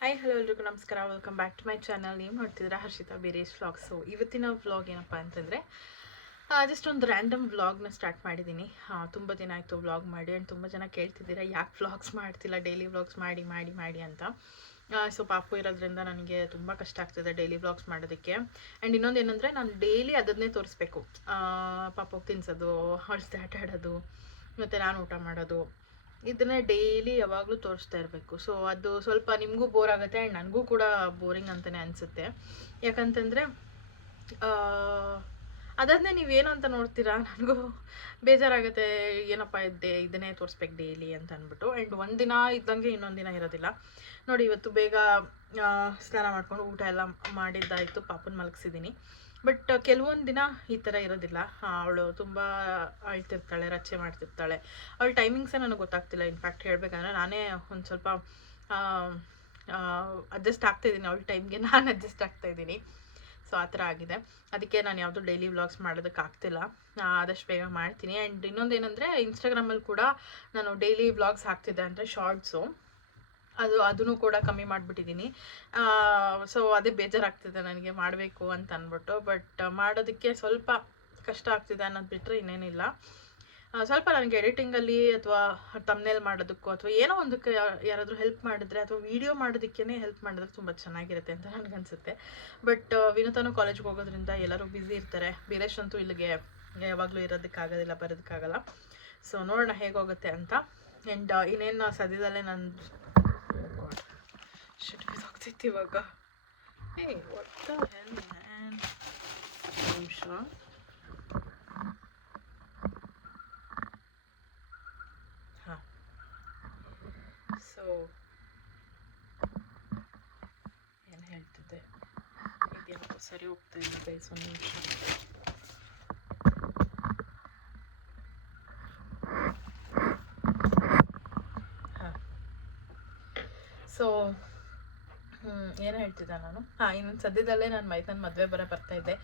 Hi hello ಎಲ್ರಿಗೂ ನಮಸ್ಕಾರ. Welcome back to my channel ನೀವು ನೋಡ್ತಿದ್ದೀರಾ ಹರ್ಷಿತಾ ಬೇರೇಶ್ ವ್ಲಾಗ್ಸು ಇವತ್ತಿನ ವ್ಲಾಗ್ ಏನಪ್ಪ ಅಂತಂದರೆ ಜಸ್ಟ್ ಒಂದು ರ್ಯಾಂಡಮ್ ವ್ಲಾಗ್ನ ಸ್ಟಾರ್ಟ್ ಮಾಡಿದ್ದೀನಿ ತುಂಬ ದಿನ ಆಯಿತು ವ್ಲಾಗ್ ಮಾಡಿ ಆ್ಯಂಡ್ ತುಂಬ ಜನ ಕೇಳ್ತಿದ್ದೀರಾ, ಯಾಕೆ ವ್ಲಾಗ್ಸ್ ಮಾಡ್ತಿಲ್ಲ ಡೈಲಿ ವ್ಲಾಗ್ಸ್ ಮಾಡಿ ಮಾಡಿ ಮಾಡಿ ಅಂತ. ಸೊ ಪಾಪು ಇರೋದ್ರಿಂದ ನನಗೆ ತುಂಬ ಕಷ್ಟ ಆಗ್ತಿದೆ ಡೈಲಿ ವ್ಲಾಗ್ಸ್ ಮಾಡೋದಕ್ಕೆ. ಆ್ಯಂಡ್ ಇನ್ನೊಂದು ಏನಂದರೆ, ನಾನು ಡೈಲಿ ಅದನ್ನೇ ತೋರಿಸ್ಬೇಕು. ಪಾಪುಗೆ ತಿನ್ಸೋದು ಹೊಳ್ಸ್ದೆ ಆಟ ಆಡೋದು, ಮತ್ತು ನಾನು ಊಟ ಮಾಡೋದು. ಇದನ್ನೇ ಡೈಲಿ ಯಾವಾಗಲೂ ತೋರಿಸ್ತಾ ಇರಬೇಕು. ಸೊ ಅದು ಸ್ವಲ್ಪ ನಿಮಗೂ ಬೋರ್ ಆಗುತ್ತೆ ಆ್ಯಂಡ್ ನನಗೂ ಕೂಡ ಬೋರಿಂಗ್ ಅಂತಲೇ ಅನಿಸುತ್ತೆ. ಯಾಕಂತಂದರೆ ಅದಾದ್ಮೇಲೆ ಏನು ಅಂತ ನೋಡ್ತೀರಾ? ನನಗೂ ಬೇಜಾರಾಗುತ್ತೆ, ಏನಪ್ಪ ಇದ್ದೇ, ಇದನ್ನೇ ತೋರಿಸ್ಬೇಕು ಡೈಲಿ ಅಂತ ಅಂದ್ಬಿಟ್ಟು. ಆ್ಯಂಡ್ ಒಂದಿನ ಇದ್ದಂಗೆ ಇನ್ನೊಂದು ದಿನ ಇರೋದಿಲ್ಲ. ನೋಡಿ, ಇವತ್ತು ಬೇಗ ಸ್ನಾನ ಮಾಡ್ಕೊಂಡು ಊಟ ಎಲ್ಲ ಮಾಡಿದ್ದಾಯಿತು, ಪಾಪನ ಮಲಗಿಸಿದ್ದೀನಿ. ಬಟ್ ಕೆಲವೊಂದು ದಿನ ಈ ಥರ ಇರೋದಿಲ್ಲ. ಅವಳು ತುಂಬ ಅಳ್ತಿರ್ತಾಳೆ ರಚೆ ಮಾಡ್ತಿರ್ತಾಳೆ. ಅವಳ ಟೈಮಿಂಗ್ಸೇ ನನಗೆ ಗೊತ್ತಾಗ್ತಿಲ್ಲ. ಇನ್ಫ್ಯಾಕ್ಟ್ ಹೇಳಬೇಕಂದ್ರೆ ನಾನೇ ಒಂದು ಸ್ವಲ್ಪ ಅಡ್ಜಸ್ಟ್ ಆಗ್ತಾಯಿದ್ದೀನಿ ಅವಳ ಟೈಮ್ಗೆ ನಾನು ಅಡ್ಜಸ್ಟ್ ಆಗ್ತಾಯಿದ್ದೀನಿ ಸೊ ಆ ಥರ ಆಗಿದೆ. ಅದಕ್ಕೆ ನಾನು ಯಾವುದೂ ಡೈಲಿ ವ್ಲಾಗ್ಸ್ ಮಾಡೋದಕ್ಕೆ ಆಗ್ತಿಲ್ಲ. ಆದಷ್ಟು ಬೇಗ ಮಾಡ್ತೀನಿ. ಆ್ಯಂಡ್ ಇನ್ನೊಂದು ಏನಂದರೆ ಇನ್ಸ್ಟಾಗ್ರಾಮಲ್ಲಿ ಕೂಡ ನಾನು ಡೈಲಿ ವ್ಲಾಗ್ಸ್ ಹಾಕ್ತಿದ್ದೆ ಅಂದರೆ ಶಾರ್ಟ್ಸು ಅದು ಅದನ್ನು ಕೂಡ ಕಮ್ಮಿ ಮಾಡಿಬಿಟ್ಟಿದ್ದೀನಿ. ಸೊ ಅದೇ ಬೇಜಾರಾಗ್ತಿದೆ ನನಗೆ ಮಾಡಬೇಕು ಅಂತ ಅಂದ್ಬಿಟ್ಟು. ಬಟ್ ಮಾಡೋದಕ್ಕೆ ಸ್ವಲ್ಪ ಕಷ್ಟ ಆಗ್ತಿದೆ ಅನ್ನೋದು ಬಿಟ್ಟರೆ ಇನ್ನೇನಿಲ್ಲ. ಸ್ವಲ್ಪ ನನಗೆ ಎಡಿಟಿಂಗಲ್ಲಿ ಅಥವಾ ತಮ್ಮನೇಲಿ ಮಾಡೋದಕ್ಕೂ ಅಥವಾ ಏನೋ ಒಂದಕ್ಕೆ ಯಾರಾದರೂ ಹೆಲ್ಪ್ ಮಾಡಿದ್ರೆ ಅಥವಾ ವೀಡಿಯೋ ಮಾಡೋದಕ್ಕೇ ಹೆಲ್ಪ್ ಮಾಡಿದ್ರೆ ತುಂಬ ಚೆನ್ನಾಗಿರುತ್ತೆ ಅಂತ ನನಗನ್ಸುತ್ತೆ ಬಟ್ ವಿನೂತನು ಕಾಲೇಜ್ಗೆ ಹೋಗೋದ್ರಿಂದ ಎಲ್ಲರೂ ಬ್ಯುಸಿ ಇರ್ತಾರೆ. ವೀರೇಶ್ ಅಂತೂ ಇಲ್ಲಿಗೆ ಯಾವಾಗಲೂ ಇರೋದಕ್ಕಾಗೋದಿಲ್ಲ, ಬರೋದಕ್ಕಾಗಲ್ಲ. ಸೊ ನೋಡೋಣ ಹೇಗೋಗುತ್ತೆ ಅಂತ. ಆ್ಯಂಡ್ ಇನ್ನೇನು ಸದ್ಯದಲ್ಲೇ ನಾನು ಶಿಟ್ ಬಿದ್ದೋಗ್ತಿತ್ತು ಇವಾಗ hey what the hell man ನಿಮಿಷ ಹಾಂ ಸೊ ಏನು ಹೇಳ್ತಿದ್ದೆ ಇದ್ಯಾವುದೋ ಸರಿ ಹೋಗ್ತಾ ಇಲ್ಲ ಗೈಸ್ ಒಂದು ನಿಮಿಷ ಹಾಂ ಸೊ ಏನು ಹೇಳ್ತಿದ್ದೆ ನಾನು? ಹಾಂ ಇನ್ನೊಂದು ಸದ್ಯದಲ್ಲೇ ನಾನು ಮೈತನ ಮದುವೆ ಬರ ಬರ್ತಾ ಇದ್ದೆ.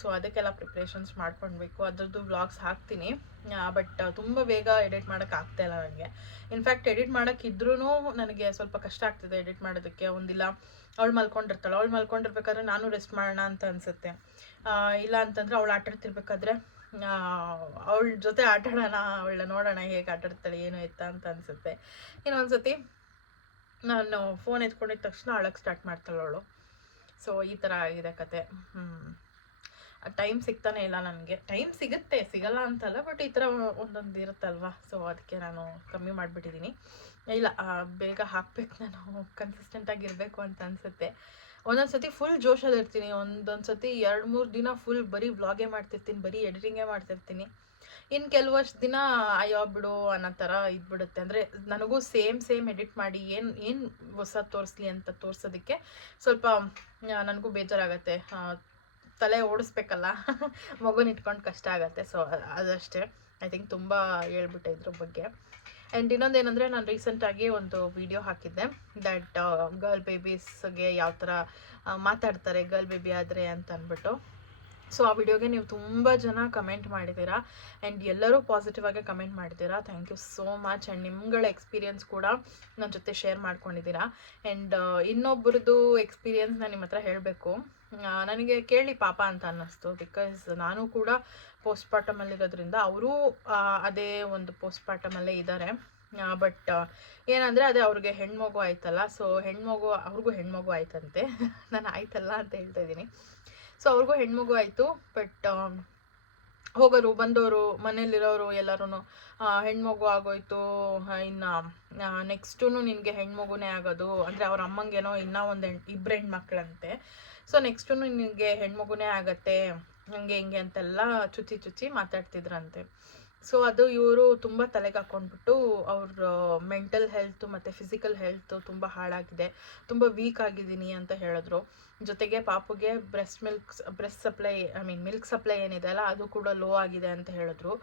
ಸೊ ಅದಕ್ಕೆಲ್ಲ ಪ್ರಿಪ್ರೇಷನ್ಸ್ ಮಾಡ್ಕೊಳ್ಬೇಕು ಅದರದ್ದು ವ್ಲಾಗ್ಸ್ ಹಾಕ್ತೀನಿ. ಬಟ್ ತುಂಬ ಬೇಗ ಎಡಿಟ್ ಮಾಡೋಕ್ಕೆ ಆಗ್ತಾ ಇಲ್ಲ ನನಗೆ ಇನ್ಫ್ಯಾಕ್ಟ್ ಎಡಿಟ್ ಮಾಡೋಕ್ಕಿದ್ರೂ ನನಗೆ ಸ್ವಲ್ಪ ಕಷ್ಟ ಆಗ್ತಿದೆ ಎಡಿಟ್ ಮಾಡೋದಕ್ಕೆ. ಒಂದಿಲ್ಲ, ಅವಳು ಮಲ್ಕೊಂಡಿರ್ತಾಳೆ. ಅವಳು ಮಲ್ಕೊಂಡಿರ್ಬೇಕಾದ್ರೆ ನಾನು ರೆಸ್ಟ್ ಮಾಡೋಣ ಅಂತ ಅನಿಸುತ್ತೆ. ಇಲ್ಲ ಅಂತಂದರೆ ಅವಳು ಆಟಾಡ್ತಿರ್ಬೇಕಾದ್ರೆ ಅವಳ ಜೊತೆ ಆಟಾಡೋಣ, ಅವಳನ್ನ ನೋಡೋಣ ಹೇಗೆ ಆಟಾಡ್ತಾಳೆ, ಏನು ಎತ್ತ ಅಂತ ಅನಿಸುತ್ತೆ. ಇನ್ನೊಂದು ಸತಿ ನಾನು ಫೋನ್ ಎತ್ಕೊಂಡಿದ್ದ ತಕ್ಷಣ ಅಳಕ್ಕೆ ಸ್ಟಾರ್ಟ್ ಮಾಡ್ತಾಳೆ ಅವಳು. ಸೊ ಈ ಥರ ಆಗಿದೆ ಕತೆ. ಹ್ಞೂ ಟೈಮ್ ಸಿಗ್ತಾನೆ ಇಲ್ಲ ನನಗೆ. ಟೈಮ್ ಸಿಗುತ್ತೆ, ಸಿಗಲ್ಲ ಅಂತಲ್ಲ ಬಟ್ ಈ ಥರ ಒಂದೊಂದು ಇರುತ್ತಲ್ವಾ? ಸೊ ಅದಕ್ಕೆ ನಾನು ಕಮ್ಮಿ ಮಾಡಿಬಿಟ್ಟಿದ್ದೀನಿ ಇಲ್ಲ ಬೇಗ ಹಾಕ್ಬೇಕು ನಾನು. ಕನ್ಸಿಸ್ಟೆಂಟಾಗಿ ಇರಬೇಕು ಅಂತ ಅನಿಸುತ್ತೆ. ಒಂದೊಂದು ಸತಿ ಫುಲ್ ಜೋಶಲ್ಲಿ ಇರ್ತೀನಿ. ಒಂದೊಂದು ಸತಿ ಎರಡು ಮೂರು ದಿನ ಫುಲ್ ಬರೀ ವ್ಲಾಗೇ ಮಾಡ್ತಿರ್ತೀನಿ, ಬರೀ ಎಡಿಟಿಂಗೇ ಮಾಡ್ತಿರ್ತೀನಿ. ಇನ್ನು ಕೆಲವಷ್ಟು ದಿನ ಅಯ್ಯೋ ಬಿಡು ಅನ್ನೋ ಥರ ಇದ್ಬಿಡುತ್ತೆ. ಅಂದರೆ ನನಗೂ ಸೇಮ್ ಸೇಮ್ ಎಡಿಟ್ ಮಾಡಿ ಏನು ಏನು ಹೊಸ ತೋರಿಸ್ಲಿ ಅಂತ ತೋರಿಸೋದಕ್ಕೆ ಸ್ವಲ್ಪ ನನಗೂ ಬೇಜಾರಾಗತ್ತೆ. ತಲೆ ಓಡಿಸ್ಬೇಕಲ್ಲ. ಮಗುನ ಇಟ್ಕೊಂಡು ಕಷ್ಟ ಆಗುತ್ತೆ. ಸೊ ಅದಷ್ಟೇ. ಐ ಥಿಂಕ್ ತುಂಬ ಹೇಳ್ಬಿಟ್ಟೆ ಇದ್ರ ಬಗ್ಗೆ. ಆ್ಯಂಡ್ ಇನ್ನೊಂದು ಏನಂದರೆ ನಾನು ರೀಸೆಂಟಾಗಿ ಒಂದು ವಿಡಿಯೋ ಹಾಕಿದ್ದೆ. ದಟ್ ಗರ್ಲ್ ಬೇಬೀಸ್ಗೆ ಯಾವ ಥರ ಮಾತಾಡ್ತಾರೆ ಗರ್ಲ್ ಬೇಬಿ ಆದರೆ ಅಂತ ಅಂದ್ಬಿಟ್ಟು ಸೊ ಆ ವಿಡಿಯೋಗೆ ನೀವು ತುಂಬ ಜನ ಕಮೆಂಟ್ ಮಾಡಿದ್ದೀರಾ ಆ್ಯಂಡ್ ಎಲ್ಲರೂ ಪಾಸಿಟಿವ್ ಆಗಿ ಕಮೆಂಟ್ ಮಾಡಿದ್ದೀರಾ. Thank you so much and ನಿಮ್ಗಳ experience ಕೂಡ ನನ್ನ ಜೊತೆ ಶೇರ್ ಮಾಡ್ಕೊಂಡಿದ್ದೀರಾ. ಆ್ಯಂಡ್ ಇನ್ನೊಬ್ರದ್ದು ಎಕ್ಸ್ಪೀರಿಯನ್ಸ್ ನಾನು ನಿಮ್ಮ ಹತ್ರ ಹೇಳಬೇಕು ನನಗೆ ಕೇಳಿ ಪಾಪ ಅಂತ ಅನ್ನಿಸ್ತು ಬಿಕಾಸ್ ನಾನು ಕೂಡ ಪೋಸ್ಟ್ ಪಾರ್ಟಮಲ್ಲಿರೋದ್ರಿಂದ ಅವರು ಅದೇ ಒಂದು ಪೋಸ್ಟ್ ಪಾರ್ಟಮಲ್ಲೇ ಇದ್ದಾರೆ. ಬಟ್ ಏನಂದರೆ ಅದೇ ಅವ್ರಿಗೆ ಹೆಣ್ಮಗು ಆಯ್ತಲ್ಲ ಸೊ ಹೆಣ್ಮಗು, ಅವ್ರಿಗೂ ಹೆಣ್ಮಗು ಆಯ್ತಂತೆ. ನಾನು ಆಯ್ತಲ್ಲ ಅಂತ ಹೇಳ್ತಾ ಇದ್ದೀನಿ. ಸೊ ಅವ್ರಿಗೂ ಹೆಣ್ಮಗು ಆಯಿತು. ಬಟ್ ಹೋಗೋರು ಬಂದವರು ಮನೇಲಿರೋರು ಎಲ್ಲರೂ ಹೆಣ್ಮಗು ಆಗೋಯ್ತು. ಇನ್ನು ನೆಕ್ಸ್ಟು ನಿನಗೆ ಹೆಣ್ಮಗುನೇ ಆಗೋದು. ಅಂದರೆ ಅವ್ರ ಅಮ್ಮಂಗೇನೋ ಇನ್ನೂ ಒಂದು ಹೆಣ್ ಇಬ್ಬರು ಹೆಣ್ಮಕ್ಳಂತೆ. ಸೊ ನೆಕ್ಸ್ಟು ನಿನಗೆ ಹೆಣ್ಮಗುನೇ ಆಗತ್ತೆ. ಹಂಗೆ, ಹಿಂಗೆ ಅಂತೆಲ್ಲ ಚುಚ್ಚಿ ಚುಚ್ಚಿ ಮಾತಾಡ್ತಿದ್ರಂತೆ. ಸೊ ಅದು ಇವರು ತುಂಬ ತಲೆಗೆ ಹಾಕೊಂಡ್ಬಿಟ್ಟು ಅವ್ರ ಮೆಂಟಲ್ ಹೆಲ್ತು ಮತ್ತು ಫಿಸಿಕಲ್ ಹೆಲ್ತು ತುಂಬ ಹಾಳಾಗಿದೆ. ತುಂಬ ವೀಕ್ ಆಗಿದ್ದೀನಿ ಅಂತ ಹೇಳಿದ್ರು. ಜೊತೆಗೆ ಪಾಪುಗೆ breast milk breast supply I mean milk supply ಏನಿದೆ ಅಲ್ಲ, ಅದು ಕೂಡ ಲೋ ಆಗಿದೆ ಅಂತ ಹೇಳಿದ್ರು.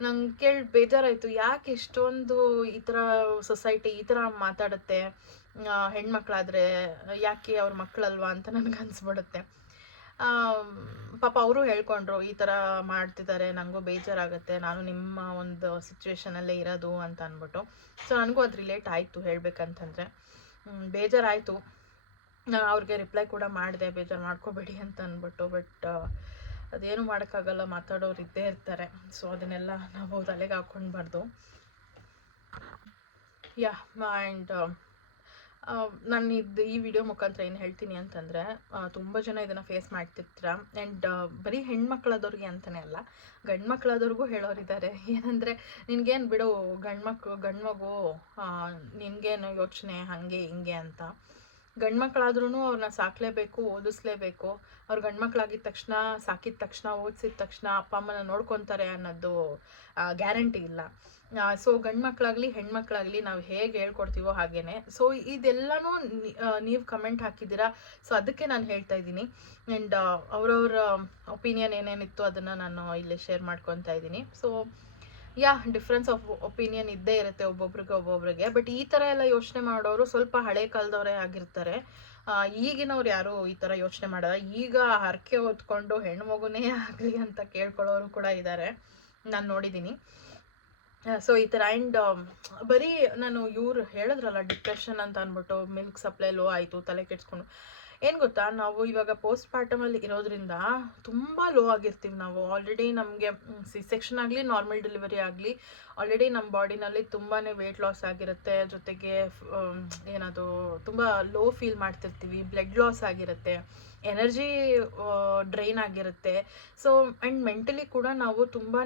ನಂಗೆ ಕೇಳಿ, ಬೇಜಾರಾಯಿತು. ಯಾಕೆ ಇಷ್ಟೊಂದು ಈ ಥರ ಸೊಸೈಟಿ ಈ ಥರ ಮಾತಾಡುತ್ತೆ? ಹೆಣ್ಮಕ್ಳಾದರೆ ಯಾಕೆ ಅವ್ರ ಮಕ್ಕಳಲ್ವಾ ಅಂತ ನನಗೆ ಅನ್ಸ್ಬಿಡುತ್ತೆ. ಪಾಪ ಅವರು ಹೇಳ್ಕೊಂಡ್ರು, ಈ ಥರ ಮಾಡ್ತಿದ್ದಾರೆ ನನಗೂ ಬೇಜಾರಾಗುತ್ತೆ, ನಾನು ನಿಮ್ಮ ಒಂದು ಸಿಚುವೇಶನಲ್ಲೇ ಇರೋದು ಅಂತ ಅಂದ್ಬಿಟ್ಟು. ಸೊ ನನಗೂ ಅದು ರಿಲೇಟ್ ಆಯಿತು ಹೇಳ್ಬೇಕಂತಂದರೆ. ಬೇಜಾರಾಯಿತು. ಅವ್ರಿಗೆ ರಿಪ್ಲೈ ಕೂಡ ಮಾಡಿದೆ, ಬೇಜಾರು ಮಾಡ್ಕೋಬೇಡಿ ಅಂತ ಅಂದ್ಬಿಟ್ಟು ಬಟ್ ಅದೇನು ಮಾಡೋಕ್ಕಾಗಲ್ಲ ಮಾತಾಡೋರು ಇದ್ದೇ ಇರ್ತಾರೆ. ಸೊ ಅದನ್ನೆಲ್ಲ ನಾವು ತಲೆಗೆ ಹಾಕ್ಕೊಳ್ಬಾರ್ದು ಯಾ ಆ್ಯಂಡ್ ನಾನು ಇದು ಈ ವಿಡಿಯೋ ಮುಖಾಂತರ ಏನು ಹೇಳ್ತೀನಿ ಅಂತಂದರೆ ತುಂಬ ಜನ ಇದನ್ನು ಫೇಸ್ ಮಾಡ್ತಿರ್ತೀರ. ಆ್ಯಂಡ್ ಬರೀ ಹೆಣ್ಮಕ್ಳಾದವ್ರಿಗೆ ಅಂತಲೇ ಅಲ್ಲ ಗಂಡು ಮಕ್ಳಾದವ್ರಿಗೂ ಹೇಳೋರಿದ್ದಾರೆ. ಏನಂದರೆ, ನಿನಗೇನು ಬಿಡು ಗಂಡು ಮಕ್ಳು ಗಂಡು ಮಗು ನಿನಗೇನು ಯೋಚನೆ ಹಾಗೆ ಹಿಂಗೆ ಅಂತ. ಗಂಡು ಮಕ್ಕಳಾದ್ರೂ ಅವ್ರನ್ನ ಸಾಕಲೇಬೇಕು, ಓದಿಸ್ಲೇಬೇಕು. ಅವ್ರು ಗಂಡು ತಕ್ಷಣ, ಸಾಕಿದ ತಕ್ಷಣ, ಓದಿಸಿದ ತಕ್ಷಣ ಅಪ್ಪ ಅಮ್ಮನ ನೋಡ್ಕೊತಾರೆ ಅನ್ನೋದು ಗ್ಯಾರಂಟಿ ಇಲ್ಲ. ಸೊ ಗಂಡು ಮಕ್ಕಳಾಗಲಿ ಹೆಣ್ಮಕ್ಳಾಗಲಿ ನಾವು ಹೇಗೆ ಹೇಳ್ಕೊಡ್ತೀವೋ ಹಾಗೇನೆ. ಸೊ ಇದೆಲ್ಲನೂ ನೀವು ಕಮೆಂಟ್ ಹಾಕಿದ್ದೀರಾ? ಸೊ ಅದಕ್ಕೆ ನಾನು ಹೇಳ್ತಾ ಇದ್ದೀನಿ. ಆ್ಯಂಡ್ ಅವ್ರವ್ರ ಒಪಿನಿಯನ್ ಏನೇನಿತ್ತು ಅದನ್ನು ನಾನು ಇಲ್ಲಿ ಶೇರ್ ಮಾಡ್ಕೊತಾ ಇದ್ದೀನಿ. So yeah difference of opinion ಇದ್ದೇ ಇರುತ್ತೆ ಒಬ್ಬೊಬ್ರಿಗೆ ಒಬ್ಬೊಬ್ರಿಗೆ. ಬಟ್ ಈ ಥರ ಎಲ್ಲ ಯೋಚನೆ ಮಾಡೋರು ಸ್ವಲ್ಪ ಹಳೆ ಕಾಲದವರೇ ಆಗಿರ್ತಾರೆ. ಈಗಿನವ್ರು ಯಾರು ಈ ಥರ ಯೋಚನೆ ಮಾಡಲ್ಲ. ಈಗ ಹರಕೆ ಹೊತ್ಕೊಂಡು ಹೆಣ್ಣು ಮಗುನೇ ಆಗಲಿ ಅಂತ ಕೇಳ್ಕೊಳ್ಳೋರು ಕೂಡ ಇದ್ದಾರೆ ನಾನು ನೋಡಿದ್ದೀನಿ ಸೊ ಈ ಥರ ಆ್ಯಂಡ್ ಬರೀ ನಾನು ಇವ್ರು ಹೇಳಿದ್ರಲ್ಲ ಡಿಪ್ರೆಷನ್ ಅಂತ ಅಂದ್ಬಿಟ್ಟು ಮಿಲ್ಕ್ ಸಪ್ಲೈ ಲೋ ಆಯಿತು, ತಲೆ ಕೆಡ್ಸ್ಕೊಂಡು. ಏನು ಗೊತ್ತಾ, ನಾವು ಇವಾಗ ಪೋಸ್ಟ್ ಪಾರ್ಟಮಲ್ಲಿ ಇರೋದ್ರಿಂದ ತುಂಬ ಲೋ ಆಗಿರ್ತೀವಿ ನಾವು. ಆಲ್ರೆಡಿ ನಮಗೆ ಸಿ ಸೆಕ್ಷನ್ ಆಗಲಿ ನಾರ್ಮಲ್ ಡೆಲಿವರಿ ಆಗಲಿ ಆಲ್ರೆಡಿ ನಮ್ಮ ಬಾಡಿನಲ್ಲಿ ತುಂಬಾ ವೆಯ್ಟ್ ಲಾಸ್ ಆಗಿರುತ್ತೆ. ಜೊತೆಗೆ ಏನದು, ತುಂಬ ಲೋ ಫೀಲ್ ಮಾಡ್ತಿರ್ತೀವಿ. ಬ್ಲಡ್ ಲಾಸ್ ಆಗಿರುತ್ತೆ. ಎನರ್ಜಿ ಡ್ರೈನ್ ಆಗಿರುತ್ತೆ. ಸೊ ಆ್ಯಂಡ್ ಮೆಂಟಲಿ ಕೂಡ ನಾವು ತುಂಬಾ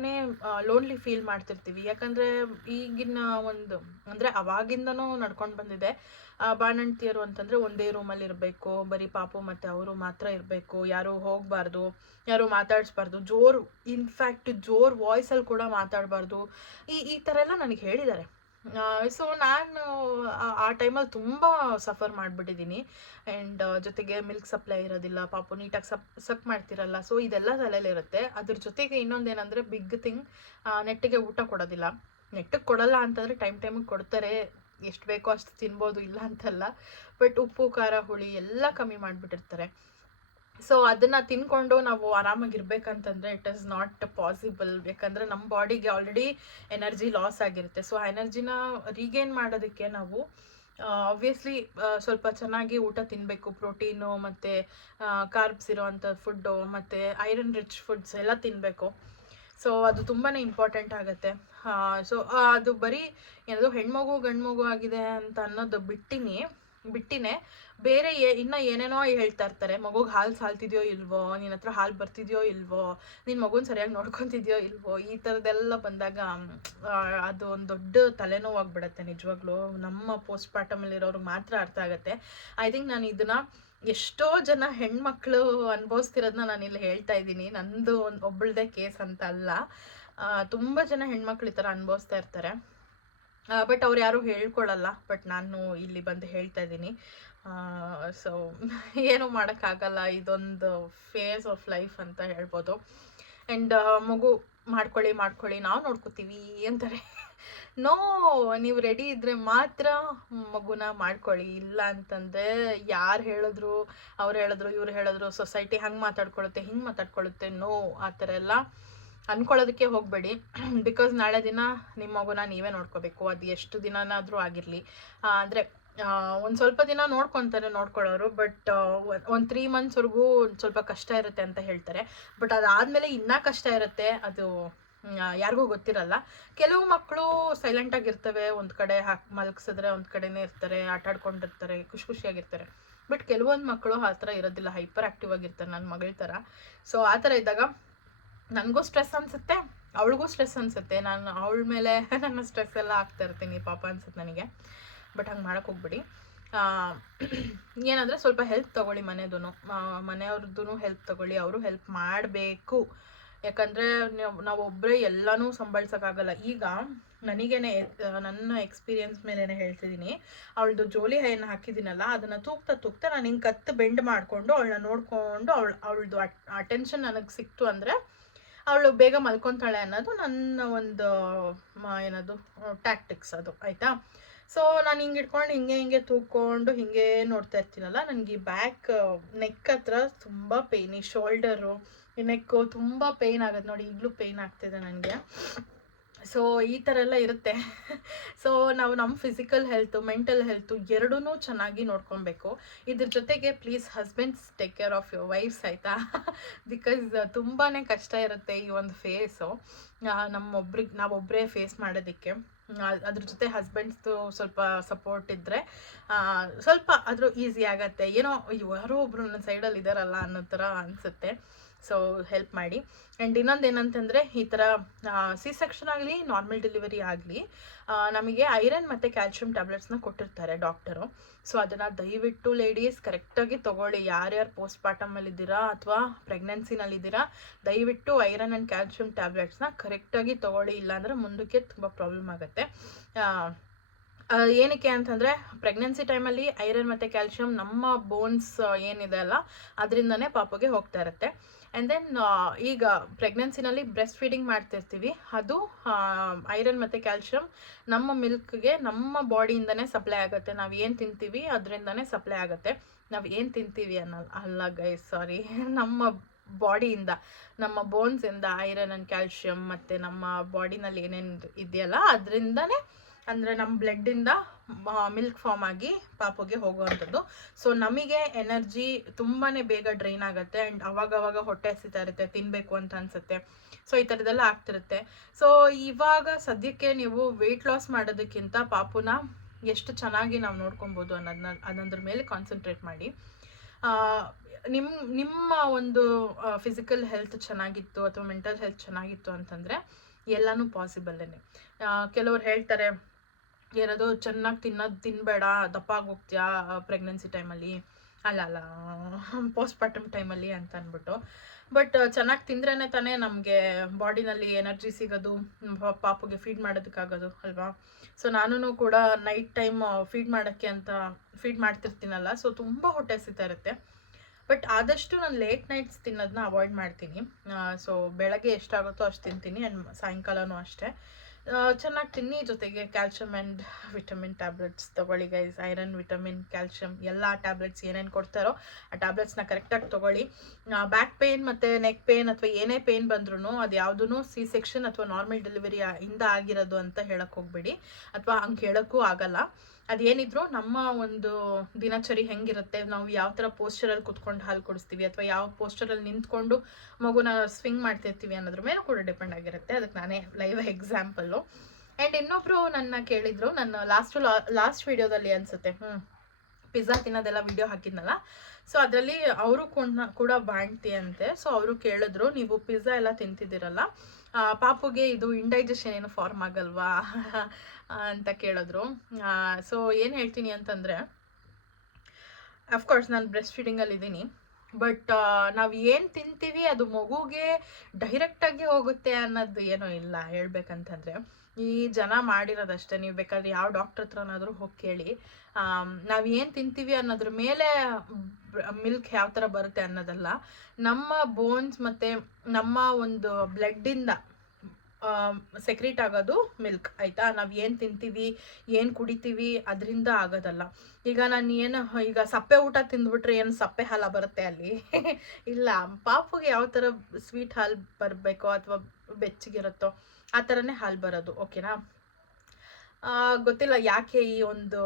ಲೋನ್ಲಿ ಫೀಲ್ ಮಾಡ್ತಿರ್ತೀವಿ. ಯಾಕಂದರೆ ಈಗಿನ ಒಂದು, ಅಂದರೆ ಅವಾಗಿಂದನೂ ನಡ್ಕೊಂಡು ಬಂದಿದೆ. ಬಾಣಂತಿಯರು ಅಂತಂದರೆ ಒಂದೇ ರೂಮಲ್ಲಿ ಇರಬೇಕು. ಬರೀ ಪಾಪು ಮತ್ತು ಅವರು ಮಾತ್ರ ಇರಬೇಕು. ಯಾರು ಹೋಗಬಾರ್ದು, ಯಾರು ಮಾತಾಡಿಸ್ಬಾರ್ದು, ಜೋರು ಇನ್ಫ್ಯಾಕ್ಟ್ ಜೋರು ವಾಯ್ಸಲ್ಲಿ ಕೂಡ ಮಾತಾಡಬಾರ್ದು. ಈ ಈ ಥರ ಎಲ್ಲ ನನಗೆ ಹೇಳಿದ್ದಾರೆ. ಸೊ ನಾನು, ಆ ಟೈಮಲ್ಲಿ ತುಂಬ ಸಫರ್ ಮಾಡಿಬಿಟ್ಟಿದ್ದೀನಿ ಆ್ಯಂಡ್ ಜೊತೆಗೆ ಮಿಲ್ಕ್ ಸಪ್ಲೈ ಇರೋದಿಲ್ಲ, ಪಾಪು ನೀಟಾಗಿ ಸಪ್ ಸಕ್ ಮಾಡ್ತಿರಲ್ಲ. ಸೊ ಇದೆಲ್ಲ ತಲೆಯಲ್ಲಿರುತ್ತೆ ಅದ್ರ ಜೊತೆಗೆ ಇನ್ನೊಂದೇನೆಂದರೆ ಬಿಗ್ ಥಿಂಗ್ ನೆಟ್ಟಿಗೆ ಊಟ ಕೊಡೋದಿಲ್ಲ. ನೆಟ್ಟಿಗೆ ಕೊಡಲ್ಲ ಅಂತಂದರೆ ಟೈಮ್ ಟೈಮಿಗೆ ಕೊಡ್ತಾರೆ. ಎಷ್ಟು ಬೇಕೋ ಅಷ್ಟು ತಿನ್ಬೋದು ಇಲ್ಲ ಅಂತಲ್ಲ. ಬಟ್ ಉಪ್ಪು, ಖಾರ, ಹುಳಿ ಎಲ್ಲ ಕಮ್ಮಿ ಮಾಡಿಬಿಟ್ಟಿರ್ತಾರೆ. ಸೊ ಅದನ್ನು ತಿನ್ಕೊಂಡು ನಾವು ಆರಾಮಾಗಿರ್ಬೇಕಂತಂದರೆ ಇಟ್ ಇಸ್ ನಾಟ್ ಪಾಸಿಬಲ್ ಯಾಕಂದರೆ ನಮ್ಮ ಬಾಡಿಗೆ ಆಲ್ರೆಡಿ ಎನರ್ಜಿ ಲಾಸ್ ಆಗಿರುತ್ತೆ. ಸೊ ಆ ಎನರ್ಜಿನ ರೀಗೇನ್ ಮಾಡೋದಕ್ಕೆ ನಾವು ಆಬ್ವಿಯಸ್ಲಿ ಸ್ವಲ್ಪ ಚೆನ್ನಾಗಿ ಊಟ ತಿನ್ನಬೇಕು ಪ್ರೋಟೀನು ಮತ್ತು ಕಾರ್ಬ್ಸ್ ಇರೋವಂಥ ಫುಡ್ಡು ಮತ್ತು ಐರನ್ ರಿಚ್ ಫುಡ್ಸ್ ಎಲ್ಲ ತಿನ್ನಬೇಕು ಸೊ ಅದು ತುಂಬಾ ಇಂಪಾರ್ಟೆಂಟ್ ಆಗುತ್ತೆ. ಸೊ ಅದು ಬರೀ ಏನದು ಹೆಣ್ಮಗು ಗಂಡು ಮಗು ಆಗಿದೆ ಅಂತ ಅನ್ನೋದು ಬಿಟ್ಟಿನಿ. ಬಿಟ್ಟಿನೇ. ಬೇರೆ ಇನ್ನ ಏನೇನೋ ಹೇಳ್ತಾ ಇರ್ತಾರೆ. ಮಗುಗೆ ಹಾಲು ಸಾಲ್ತಿದ್ಯೋ ಇಲ್ವೋ ನಿನ್ನ ಹತ್ರ ಹಾಲು ಬರ್ತಿದ್ಯೋ ಇಲ್ವೋ ನಿನ್ನ ಮಗುನ ಸರಿಯಾಗಿ ನೋಡ್ಕೊತಿದ್ಯೋ ಇಲ್ವೋ, ಈ ಥರದ್ದೆಲ್ಲ ಬಂದಾಗ ಅದು ಒಂದು ದೊಡ್ಡ ತಲೆನೋವಾಗ್ಬಿಡತ್ತೆ ನಿಜವಾಗ್ಲೂ. ನಮ್ಮ ಪೋಸ್ಟ್ ಪಾರ್ಟಮಲ್ಲಿರೋರು ಮಾತ್ರ ಅರ್ಥ ಆಗುತ್ತೆ. ಐ ಥಿಂಕ್ ನಾನು ಇದನ್ನು ಎಷ್ಟೋ ಜನ ಹೆಣ್ಮಕ್ಳು ಅನುಭವಿಸ್ತಿರೋದನ್ನ ನಾನು ಇಲ್ಲಿ ಹೇಳ್ತಾ ಇದ್ದೀನಿ. ನಂದು ಒಂದು ಒಬ್ಬಳದೇ ಕೇಸ್ ಅಂತ ಅಲ್ಲ. ತುಂಬ ಜನ ಹೆಣ್ಮಕ್ಳು ಈ ಥರ ಅನುಭವಿಸ್ತಾ ಇರ್ತಾರೆ. ಬಟ್ ಅವ್ರು ಯಾರು ಹೇಳ್ಕೊಳಲ್ಲ ಬಟ್ ನಾನು ಇಲ್ಲಿ ಬಂದು ಹೇಳ್ತಾ ಇದ್ದೀನಿ. ಸೊ ಏನು ಮಾಡೋಕ್ಕಾಗಲ್ಲ, ಇದೊಂದು ಫೇಸ್ ಆಫ್ ಲೈಫ್ ಅಂತ ಹೇಳ್ಬೋದು. ಆ್ಯಂಡ್ ಮಗು ಮಾಡ್ಕೊಳ್ಳಿ ಮಾಡ್ಕೊಳ್ಳಿ, ನಾವು ನೋಡ್ಕೋತೀವಿ ಅಂತಾರೆ. ನೋ ನೀವು ರೆಡಿ ಇದ್ದರೆ ಮಾತ್ರ ಮಗುನ ಮಾಡ್ಕೊಳ್ಳಿ. ಇಲ್ಲ ಅಂತಂದರೆ ಯಾರು ಹೇಳಿದ್ರು, ಅವ್ರು ಹೇಳಿದ್ರು, ಇವ್ರು ಹೇಳಿದ್ರು ಸೊಸೈಟಿ ಹಂಗೆ ಮಾತಾಡ್ಕೊಳುತ್ತೆ, ಹಿಂಗೆ ಮಾತಾಡ್ಕೊಳುತ್ತೆ ನೋ ಆ ಥರ ಎಲ್ಲ. ಅಂದ್ಕೊಳ್ಳೋದಕ್ಕೆ ಹೋಗಬೇಡಿ. ಬಿಕಾಸ್ ನಾಳೆ ದಿನ ನಿಮ್ಮ ಮಗುನ ನೀವೇ ನೋಡ್ಕೋಬೇಕು. ಅದು ಎಷ್ಟು ದಿನನಾದರೂ ಆಗಿರಲಿ. ಅಂದರೆ ಒಂದು ಸ್ವಲ್ಪ ದಿನ ನೋಡ್ಕೊತಾರೆ ನೋಡ್ಕೊಳ್ಳೋರು. ಬಟ್ ಒಂದು ತ್ರೀ ಮಂತ್ಸ್ವರೆಗೂ ಸ್ವಲ್ಪ ಕಷ್ಟ ಇರುತ್ತೆ ಅಂತ ಹೇಳ್ತಾರೆ. ಬಟ್ ಅದಾದಮೇಲೆ ಇನ್ನೂ ಕಷ್ಟ ಇರುತ್ತೆ. ಅದು ಯಾರಿಗೂ ಗೊತ್ತಿರಲ್ಲ. ಕೆಲವು ಮಕ್ಕಳು ಸೈಲೆಂಟಾಗಿರ್ತವೆ ಒಂದು ಕಡೆ ಹಾಕಿ ಮಲಗಿಸಿದ್ರೆ ಒಂದು ಕಡೆನೇ ಇರ್ತಾರೆ. ಆಟ ಆಡ್ಕೊಂಡಿರ್ತಾರೆ. ಖುಷಿ ಖುಷಿಯಾಗಿರ್ತಾರೆ. ಬಟ್ ಕೆಲವೊಂದು ಮಕ್ಕಳು ಆ ಥರ ಇರೋದಿಲ್ಲ. ಹೈಪರ್ ಆಕ್ಟಿವ್ ಆಗಿರ್ತಾರೆ. ನನ್ನ ಮಗಳ ಥರ. ಸೊ ಆ ಥರ ಇದ್ದಾಗ ನನಗೂ ಸ್ಟ್ರೆಸ್ ಅನಿಸುತ್ತೆ, ಅವಳಿಗೂ ಸ್ಟ್ರೆಸ್ ಅನಿಸುತ್ತೆ. ನಾನು ಅವಳ ಮೇಲೆ ನನ್ನ ಸ್ಟ್ರೆಸ್ ಎಲ್ಲ ಆಗ್ತಾ ಇರ್ತೀನಿ ಪಾಪ ಅನ್ಸುತ್ತೆ ನನಗೆ. ಬಟ್ ಹಂಗೆ ಮಾಡೋಕ್ಕೆ ಹೋಗ್ಬಿಡಿ. ಏನಂದರೆ ಸ್ವಲ್ಪ ಹೆಲ್ಪ್ ತೊಗೊಳ್ಳಿ ಮನೆಯದು ಮನೆಯವ್ರದ್ದು ಹೆಲ್ಪ್ ತೊಗೊಳ್ಳಿ. ಅವರು ಹೆಲ್ಪ್ ಮಾಡಬೇಕು. ಯಾಕಂದರೆ ನಾವು ಒಬ್ಬರೇ ಎಲ್ಲನೂ ಸಂಭಾಳಿಸೋಕ್ಕಾಗಲ್ಲ. ಈಗ ನನಗೇನೆ ನನ್ನ ಎಕ್ಸ್ಪೀರಿಯನ್ಸ್ ಮೇಲೇ ಹೇಳ್ತಿದ್ದೀನಿ ಅವಳದು ಜೋಲಿ ಹೈಯನ್ನು ಹಾಕಿದ್ದೀನಲ್ಲ ಅದನ್ನು ತೂಗ್ತಾ ತೂಗ್ತಾ ನಾನು ಹಿಂಗೆ ಕತ್ತು ಬೆಂಡ್ ಮಾಡಿಕೊಂಡು ಅವಳನ್ನ ನೋಡಿಕೊಂಡು ಅವಳು, ಅವಳದು ಅಟೆನ್ಷನ್ ನನಗೆ ಸಿಕ್ತು ಅಂದರೆ ಅವಳು ಬೇಗ ಮಲ್ಕೊತಾಳೆ ಅನ್ನೋದು ನನ್ನ ಒಂದು ಏನದು ಟ್ಯಾಕ್ಟಿಕ್ಸ್ ಅದು, ಆಯಿತಾ? ಸೊ ನಾನು ಹಿಂಗೆ ಇಟ್ಕೊಂಡು ಹಿಂಗೆ ಹಿಂಗೆ ತೂಕೊಂಡು ಹಿಂಗೆ ನೋಡ್ತಾ ಇರ್ತೀನಲ್ಲ, ನನಗೆ ಬ್ಯಾಕ್ ನೆಕ್ ಹತ್ರ ತುಂಬ ಪೇನ್ ಈ ಶೋಲ್ಡರು ಈ ನೆಕ್ಕು ತುಂಬ ಪೇಯ್ನ್ ಆಗುತ್ತೆ ನೋಡಿ, ಈಗಲೂ ಪೇಯ್ನ್ ಆಗ್ತಿದೆ ನನಗೆ. ಸೊ ಈ ಥರ ಎಲ್ಲ ಇರುತ್ತೆ. ಸೊ ನಾವು ನಮ್ಮ ಫಿಸಿಕಲ್ ಹೆಲ್ತು ಮೆಂಟಲ್ ಹೆಲ್ತು ಎರಡೂ ಚೆನ್ನಾಗಿ ನೋಡ್ಕೊಬೇಕು ಇದ್ರ ಜೊತೆಗೆ please husbands take care of your wives ಆಯಿತಾ? ಬಿಕಾಸ್ ತುಂಬಾ ಕಷ್ಟ ಇರುತ್ತೆ ಈ ಒಂದು ಫೇಸು ನಮ್ಮೊಬ್ರಿಗೆ ನಾವೊಬ್ಬರೇ ಫೇಸ್ ಮಾಡೋದಕ್ಕೆ. ಅದ್ರ ಜೊತೆ ಹಸ್ಬೆಂಡ್ಸ್ದು ಸ್ವಲ್ಪ ಸಪೋರ್ಟ್ ಇದ್ದರೆ ಸ್ವಲ್ಪ ಆದರೂ ಈಸಿ ಆಗತ್ತೆ. ಏನೋ ಯಾರೋ ಒಬ್ಬರು ನನ್ನ ಸೈಡಲ್ಲಿ ಇದ್ದಾರಲ್ಲ ಅನ್ನೋ ಥರ ಅನಿಸುತ್ತೆ. ಸೊ ಹೆಲ್ಪ್ ಮಾಡಿ. ಆ್ಯಂಡ್ ಇನ್ನೊಂದು ಏನಂತಂದರೆ, ಈ ಥರ ಸಿ ಸೆಕ್ಷನ್ ಆಗಲಿ ನಾರ್ಮಲ್ ಡೆಲಿವರಿ ಆಗಲಿ ನಮಗೆ ಐರನ್ ಮತ್ತು ಕ್ಯಾಲ್ಶಿಯಂ ಟ್ಯಾಬ್ಲೆಟ್ಸ್ನ ಕೊಟ್ಟಿರ್ತಾರೆ ಡಾಕ್ಟರು ಸೊ ಅದನ್ನು ದಯವಿಟ್ಟು ಲೇಡೀಸ್ ಕರೆಕ್ಟಾಗಿ ತೊಗೊಳ್ಳಿ. ಯಾರ್ಯಾರು ಪೋಸ್ಟ್ ಪಾರ್ಟಮಲ್ಲಿದ್ದೀರಾ ಅಥವಾ ಪ್ರೆಗ್ನೆನ್ಸಿನಲ್ಲಿದ್ದೀರಾ ದಯವಿಟ್ಟು ಐರನ್ ಆ್ಯಂಡ್ ಕ್ಯಾಲ್ಶಿಯಂ ಟ್ಯಾಬ್ಲೆಟ್ಸ್ನ ಕರೆಕ್ಟಾಗಿ ತೊಗೊಳ್ಳಿ. ಇಲ್ಲಾಂದರೆ ಮುಂದಕ್ಕೆ ತುಂಬ ಪ್ರಾಬ್ಲಮ್ ಆಗುತ್ತೆ. ಏನಕ್ಕೆ ಅಂತಂದರೆ ಪ್ರೆಗ್ನೆನ್ಸಿ ಟೈಮಲ್ಲಿ ಐರನ್ ಮತ್ತು ಕ್ಯಾಲ್ಶಿಯಂ ನಮ್ಮ ಬೋನ್ಸ್ ಏನಿದೆ ಅಲ್ಲ, ಅದರಿಂದನೇ ಪಾಪಗೆ ಹೋಗ್ತಾ ಇರುತ್ತೆ. ಆ್ಯಂಡ್ ದೆನ್ ಈಗ ಪ್ರೆಗ್ನೆನ್ಸಿನಲ್ಲಿ ಬ್ರೆಸ್ಟ್ ಫೀಡಿಂಗ್ ಮಾಡ್ತಿರ್ತೀವಿ. ಅದು ಐರನ್ ಮತ್ತು ಕ್ಯಾಲ್ಶಿಯಂ ನಮ್ಮ ಮಿಲ್ಕ್ಗೆ ನಮ್ಮ ಬಾಡಿಯಿಂದನೇ ಸಪ್ಲೈ ಆಗುತ್ತೆ. ನಾವು ಏನು ತಿಂತೀವಿ, ಅದರಿಂದನೇ ಸಪ್ಲೈ ಆಗುತ್ತೆ. ನಾವು ಏನು ತಿಂತೀವಿ ಅನ್ನಲ್ಲ ಅಲ್ಲ ಗೈ ಸಾರಿ ನಮ್ಮ ಬಾಡಿಯಿಂದ ನಮ್ಮ ಬೋನ್ಸಿಂದ ಐರನ್ ಆ್ಯಂಡ್ ಕ್ಯಾಲ್ಶಿಯಂ ಮತ್ತು ನಮ್ಮ ಬಾಡಿನಲ್ಲಿ ಏನೇನು ಇದೆಯಲ್ಲ, ಅದರಿಂದನೇ ಅಂದರೆ ನಮ್ಮ ಬ್ಲಡ್ಡಿಂದ ಮಿಲ್ಕ್ ಫಾರ್ಮ್ ಆಗಿ ಪಾಪುಗೆ ಹೋಗುವಂಥದ್ದು. ಸೊ ನಮಗೆ ಎನರ್ಜಿ ತುಂಬಾ ಬೇಗ ಡ್ರೈನ್ ಆಗುತ್ತೆ ಆ್ಯಂಡ್ ಅವಾಗವಾಗ ಹೊಟ್ಟೆ ಹಸಿತಾ ಇರುತ್ತೆ ತಿನ್ನಬೇಕು ಅಂತ ಅನಿಸುತ್ತೆ. ಸೊ ಈ ಥರದ್ದೆಲ್ಲ ಆಗ್ತಿರುತ್ತೆ. ಸೊ ಇವಾಗ ಸದ್ಯಕ್ಕೆ ನೀವು ವೆಯ್ಟ್ ಲಾಸ್ ಮಾಡೋದಕ್ಕಿಂತ ಪಾಪುನ ಎಷ್ಟು ಚೆನ್ನಾಗಿ ನಾವು ನೋಡ್ಕೊಬೋದು ಅನ್ನೋದನ್ನ ಅನ್ನೋದ್ರ ಮೇಲೆ ಕಾನ್ಸಂಟ್ರೇಟ್ ಮಾಡಿ. ನಿಮ್ಮ ನಿಮ್ಮ ಒಂದು ಫಿಸಿಕಲ್ ಹೆಲ್ತ್ ಚೆನ್ನಾಗಿತ್ತು ಅಥವಾ ಮೆಂಟಲ್ ಹೆಲ್ತ್ ಚೆನ್ನಾಗಿತ್ತು ಅಂತಂದರೆ ಎಲ್ಲನೂ ಪಾಸಿಬಲ್ಲೇ ಕೆಲವ್ರು ಹೇಳ್ತಾರೆ ಏನದು ಚೆನ್ನಾಗಿ ತಿನ್ನೋದು ತಿನ್ನಬೇಡ ದಪ್ಪ ಆಗೋಗ್ತೀಯಾ ಪ್ರೆಗ್ನೆನ್ಸಿ ಟೈಮಲ್ಲಿ ಅಲ್ಲ? ಅಲ್ಲ ಪೋಸ್ಟ್ ಪಾರ್ಟಮ್ ಟೈಮಲ್ಲಿ ಅಂತ ಅಂದ್ಬಿಟ್ಟು ಬಟ್ ಚೆನ್ನಾಗಿ ತಿಂದ್ರೇ ತಾನೇ ನಮಗೆ ಬಾಡಿನಲ್ಲಿ ಎನರ್ಜಿ ಸಿಗೋದು ಪಾಪುಗೆ ಫೀಡ್ ಮಾಡೋದಕ್ಕಾಗೋದು, ಅಲ್ವಾ? ಸೊ ನಾನು ಕೂಡ ನೈಟ್ ಟೈಮ್ ಫೀಡ್ ಮಾಡೋಕ್ಕೆ ಅಂತ ಫೀಡ್ ಮಾಡ್ತಿರ್ತೀನಲ್ಲ ಸೊ ತುಂಬ ಹೊಟ್ಟೆ ಸಿಗ್ತಾ ಇರುತ್ತೆ. ಬಟ್ ಆದಷ್ಟು ನಾನು ಲೇಟ್ ನೈಟ್ಸ್ ತಿನ್ನೋದನ್ನ ಅವಾಯ್ಡ್ ಮಾಡ್ತೀನಿ. ಸೊ ಬೆಳಗ್ಗೆ ಎಷ್ಟಾಗುತ್ತೋ ಅಷ್ಟು ತಿಂತೀನಿ ಆ್ಯಂಡ್ ಸಾಯಂಕಾಲನೂ ಅಷ್ಟೇ. ಚೆನ್ನಾಗಿ ತಿನ್ನಿ ಜೊತೆಗೆ ಕ್ಯಾಲ್ಶಿಯಂ ಆ್ಯಂಡ್ ವಿಟಮಿನ್ ಟ್ಯಾಬ್ಲೆಟ್ಸ್ ತೊಗೊಳ್ಳಿ ಗೈಸ್ ಐರನ್ ವಿಟಮಿನ್ ಕ್ಯಾಲ್ಶಿಯಂ ಎಲ್ಲ ಟ್ಯಾಬ್ಲೆಟ್ಸ್ ಏನೇನು ಕೊಡ್ತಾರೋ ಆ ಟ್ಯಾಬ್ಲೆಟ್ಸ್ನ ಕರೆಕ್ಟಾಗಿ ತೊಗೊಳ್ಳಿ. ಬ್ಯಾಕ್ ಪೇನ್ ಮತ್ತು ನೆಕ್ ಪೇನ್ ಅಥವಾ ಏನೇ ಪೇನ್ ಬಂದ್ರೂ ಅದು ಯಾವುದೂ ಸಿ ಸೆಕ್ಷನ್ ಅಥವಾ ನಾರ್ಮಲ್ ಡೆಲಿವರಿ ಇಂದ ಆಗಿರೋದು ಅಂತ ಹೇಳಕ್ಕೆ ಹೋಗ್ಬೇಡಿ. ಅಥವಾ ಹಂಗೆ ಹೇಳೋಕ್ಕೂ ಆಗಲ್ಲ. ಅದೇನಿದ್ರು ನಮ್ಮ ಒಂದು ದಿನಚರಿ ಹೆಂಗಿರುತ್ತೆ, ನಾವು ಯಾವ ಥರ ಪೋಸ್ಚರಲ್ಲಿ ಕುತ್ಕೊಂಡು ಹಾಲು ಕೊಡಿಸ್ತೀವಿ ಅಥವಾ ಯಾವ ಪೋಸ್ಚರಲ್ಲಿ ನಿಂತ್ಕೊಂಡು ಮಗುನ ಸ್ವಿಂಗ್ ಮಾಡ್ತಿರ್ತೀವಿ ಅನ್ನೋದ್ರ ಮೇಲೂ ಕೂಡ ಡಿಪೆಂಡ್ ಆಗಿರುತ್ತೆ. ಅದಕ್ಕೆ ನಾನೇ ಲೈವ್ ಎಕ್ಸಾಂಪಲ್ಲು. ಆ್ಯಂಡ್ ಇನ್ನೊಬ್ಬರು ನನ್ನ ಕೇಳಿದ್ರು, ನನ್ನ ಲಾಸ್ಟ್ ಲಾಸ್ಟ್ ವಿಡಿಯೋದಲ್ಲಿ ಅನ್ಸುತ್ತೆ ಹ್ಞೂ ಪಿಜ್ಜಾ ತಿನ್ನೋದೆಲ್ಲ ವಿಡಿಯೋ ಹಾಕಿದ್ನಲ್ಲ, ಸೊ ಅದರಲ್ಲಿ ಅವರು ಕೂಡ ಕೂಡ ಬಾಣ್ತಿ ಅಂತೆ ಸೊ ಅವರು ಕೇಳಿದ್ರು, ನೀವು ಪಿಜ್ಜಾ ಎಲ್ಲ ತಿಂತಿದ್ದೀರಲ್ಲ ಪಾಪುಗೆ ಇದು ಇಂಡೈಜೆಷನ್ ಏನು ಫಾರ್ಮ್ ಆಗಲ್ವಾ? ಅಂತ ಕೇಳಿದ್ರು. ಸೊ ಏನು ಹೇಳ್ತೀನಿ ಅಂತಂದರೆ ಅಫ್ಕೋರ್ಸ್ ನಾನು ಬ್ರೆಸ್ಟ್ ಫೀಡಿಂಗಲ್ಲಿ ಇದ್ದೀನಿ ಬಟ್ ನಾವು ಏನು ತಿಂತೀವಿ ಅದು ಮಗುಗೆ ಡೈರೆಕ್ಟಾಗಿ ಹೋಗುತ್ತೆ ಅನ್ನೋದು ಏನೂ ಇಲ್ಲ ಹೇಳ್ಬೇಕಂತಂದರೆ. ಈ ಜನ ಮಾಡಿರೋದಷ್ಟೇ, ನೀವು ಬೇಕಾದ್ರೆ ಯಾವ ಡಾಕ್ಟ್ರ್ ಹತ್ರನಾದರೂ ಹೋಗಿ ಕೇಳಿ. ನಾವು ಏನು ತಿಂತೀವಿ ಅನ್ನೋದ್ರ ಮೇಲೆ ಮಿಲ್ಕ್ ಯಾವ ಥರ ಬರುತ್ತೆ ಅನ್ನೋದಲ್ಲ, ನಮ್ಮ ಬೋನ್ಸ್ ಮತ್ತು ನಮ್ಮ ಒಂದು ಬ್ಲಡ್ಡಿಂದ ಸೆಕ್ರೀಟ್ ಆಗೋದು ಮಿಲ್ಕ್ ಆಯಿತಾ? ನಾವು ಏನು ತಿಂತೀವಿ, ಏನು ಕುಡಿತೀವಿ ಅದರಿಂದ ಆಗೋದಲ್ಲ. ಈಗ ನಾನು ಏನು, ಈಗ ಸಪ್ಪೆ ಊಟ ತಿಂದ್ಬಿಟ್ರೆ ಏನು ಸಪ್ಪೆ ಹಾಲು ಬರುತ್ತೆ ಅಲ್ಲಿ? ಇಲ್ಲ, ಪಾಪುಗೆ ಯಾವ ಥರ ಸ್ವೀಟ್ ಹಾಲು ಬರಬೇಕೋ ಅಥವಾ ಬೆಚ್ಚಗಿರುತ್ತೋ, ಆ ಥರನೇ ಹಾಲು ಬರೋದು ಓಕೆನಾ ಗೊತ್ತಿಲ್ಲ ಯಾಕೆ ಈ ಒಂದು